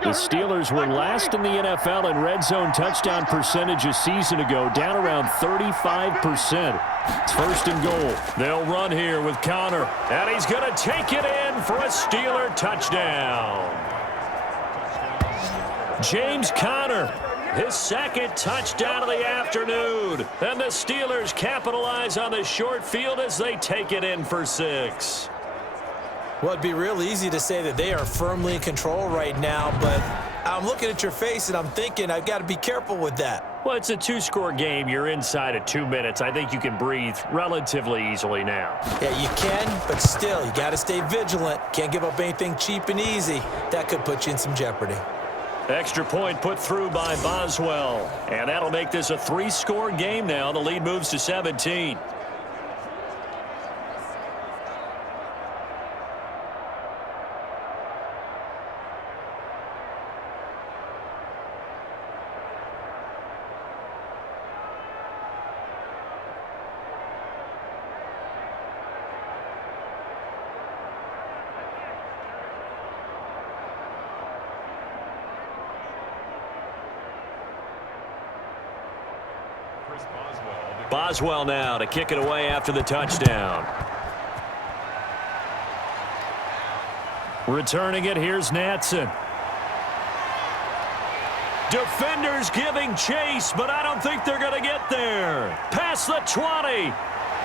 The Steelers were last in the NFL in red zone touchdown percentage a season ago, down around 35%. It's first and goal. They'll run here with Connor, and he's going to take it in for a Steeler touchdown. James Conner, his second touchdown of the afternoon. And the Steelers capitalize on the short field as they take it in for 6. Well, it'd be real easy to say that they are firmly in control right now, but I'm looking at your face and I'm thinking I've got to be careful with that. Well, it's a 2-score game. You're inside of 2 minutes. I think you can breathe relatively easily now. Yeah, you can, but still, you got to stay vigilant. Can't give up anything cheap and easy. That could put you in some jeopardy. Extra point put through by Boswell, and that'll make this a 3-score game now. The lead moves to 17. Boswell now to kick it away after the touchdown. Returning it, here's Natson. Defenders giving chase, but I don't think they're going to get there. Past the 20.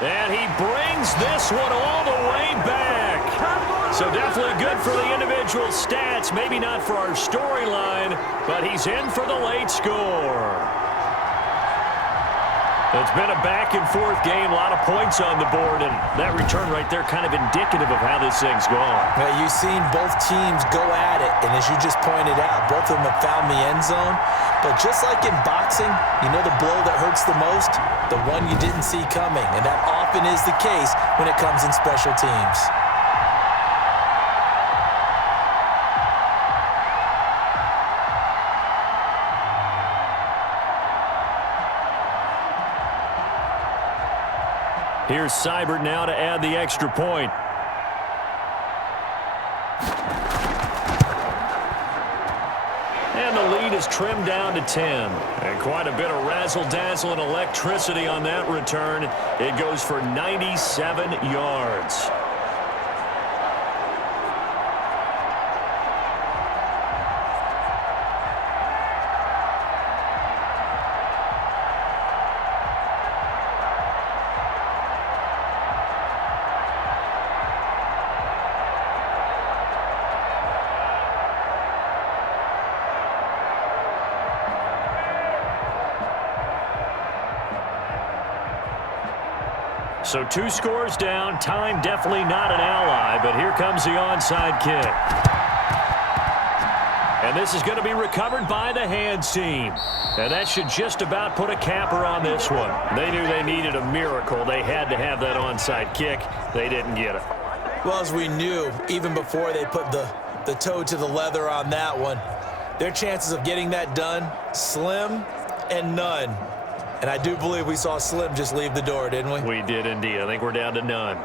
And he brings this one all the way back. So definitely good for the individual stats. Maybe not for our storyline, but he's in for the late score. It's been a back-and-forth game, a lot of points on the board, and that return right there kind of indicative of how this thing's gone. Well, you've seen both teams go at it, and as you just pointed out, both of them have found the end zone. But just like in boxing, you know the blow that hurts the most? The one you didn't see coming, and that often is the case when it comes in special teams. Here's Seibert now to add the extra point. And the lead is trimmed down to 10. And quite a bit of razzle-dazzle and electricity on that return. It goes for 97 yards. So 2 scores down. Time definitely not an ally, but here comes the onside kick. And this is going to be recovered by the hands team. And that should just about put a capper on this one. They knew they needed a miracle. They had to have that onside kick. They didn't get it. Well, as we knew, even before they put the toe to the leather on that one, their chances of getting that done, slim and none. And I do believe we saw Slim just leave the door, didn't we? We did indeed. I think we're down to none.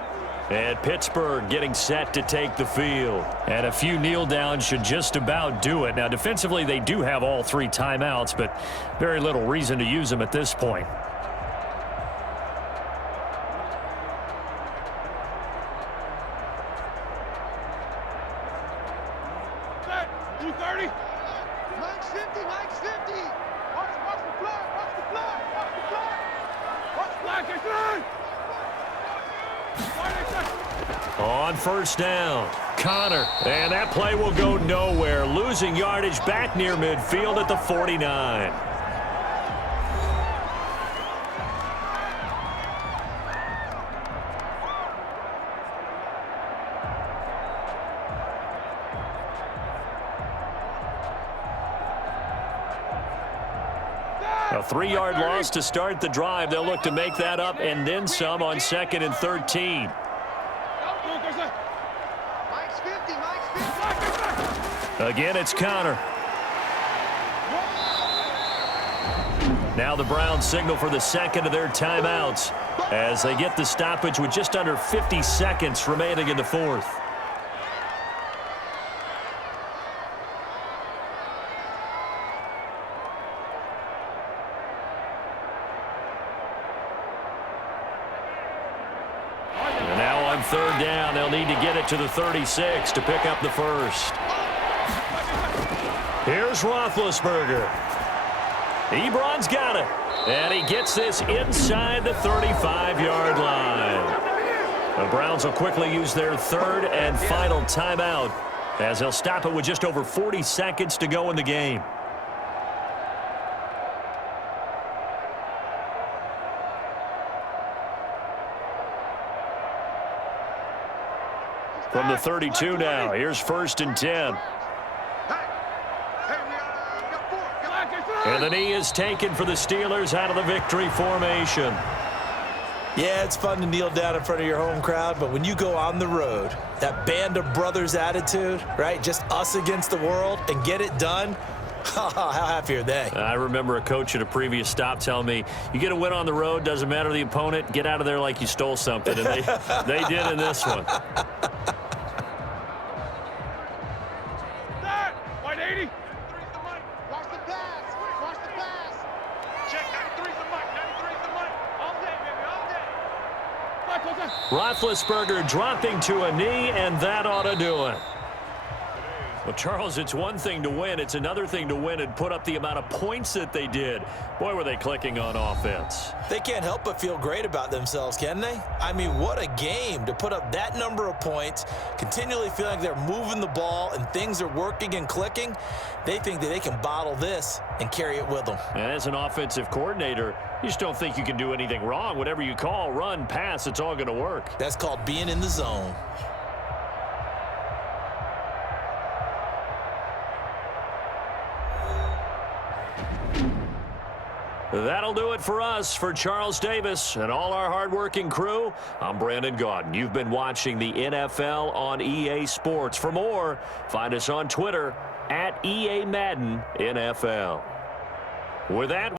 And Pittsburgh getting set to take the field. And a few kneel downs should just about do it. Now, defensively, they do have all 3 timeouts, but very little reason to use them at this point. 230. Mike's 50. Mike's 50. Watch the flag. Watch the flag. Watch the flag. Watch the flag. Get through. On first down, Connor. And that play will go nowhere. Losing yardage back near midfield at the 49. A 3-yard loss to start the drive. They'll look to make that up and then some on 2nd and 13. Again, it's Connor. Now the Browns signal for the second of their timeouts as they get the stoppage with just under 50 seconds remaining in the fourth. And now on third down, they'll need to get it to the 36 to pick up the first. Here's Roethlisberger. Ebron's got it. And he gets this inside the 35-yard line. The Browns will quickly use their third and final timeout as they'll stop it with just over 40 seconds to go in the game. From the 32 now, here's 1st and 10. And the knee is taken for the Steelers out of the victory formation. Yeah, it's fun to kneel down in front of your home crowd, but when you go on the road, that band of brothers attitude, right, just us against the world and get it done, how happy are they? I remember a coach at a previous stop telling me, you get a win on the road, doesn't matter the opponent, get out of there like you stole something. And they did in this one. Roethlisberger dropping to a knee, and that ought to do it. Well, Charles, it's one thing to win. It's another thing to win and put up the amount of points that they did. Boy, were they clicking on offense. They can't help but feel great about themselves, can they? I mean, what a game to put up that number of points, continually feeling like they're moving the ball and things are working and clicking. They think that they can bottle this and carry it with them. And as an offensive coordinator, you just don't think you can do anything wrong. Whatever you call, run, pass, it's all going to work. That's called being in the zone. That'll do it for us. For Charles Davis and all our hardworking crew, I'm Brandon Gaudin. You've been watching the NFL on EA Sports. For more, find us on Twitter @EA Madden NFL. With that,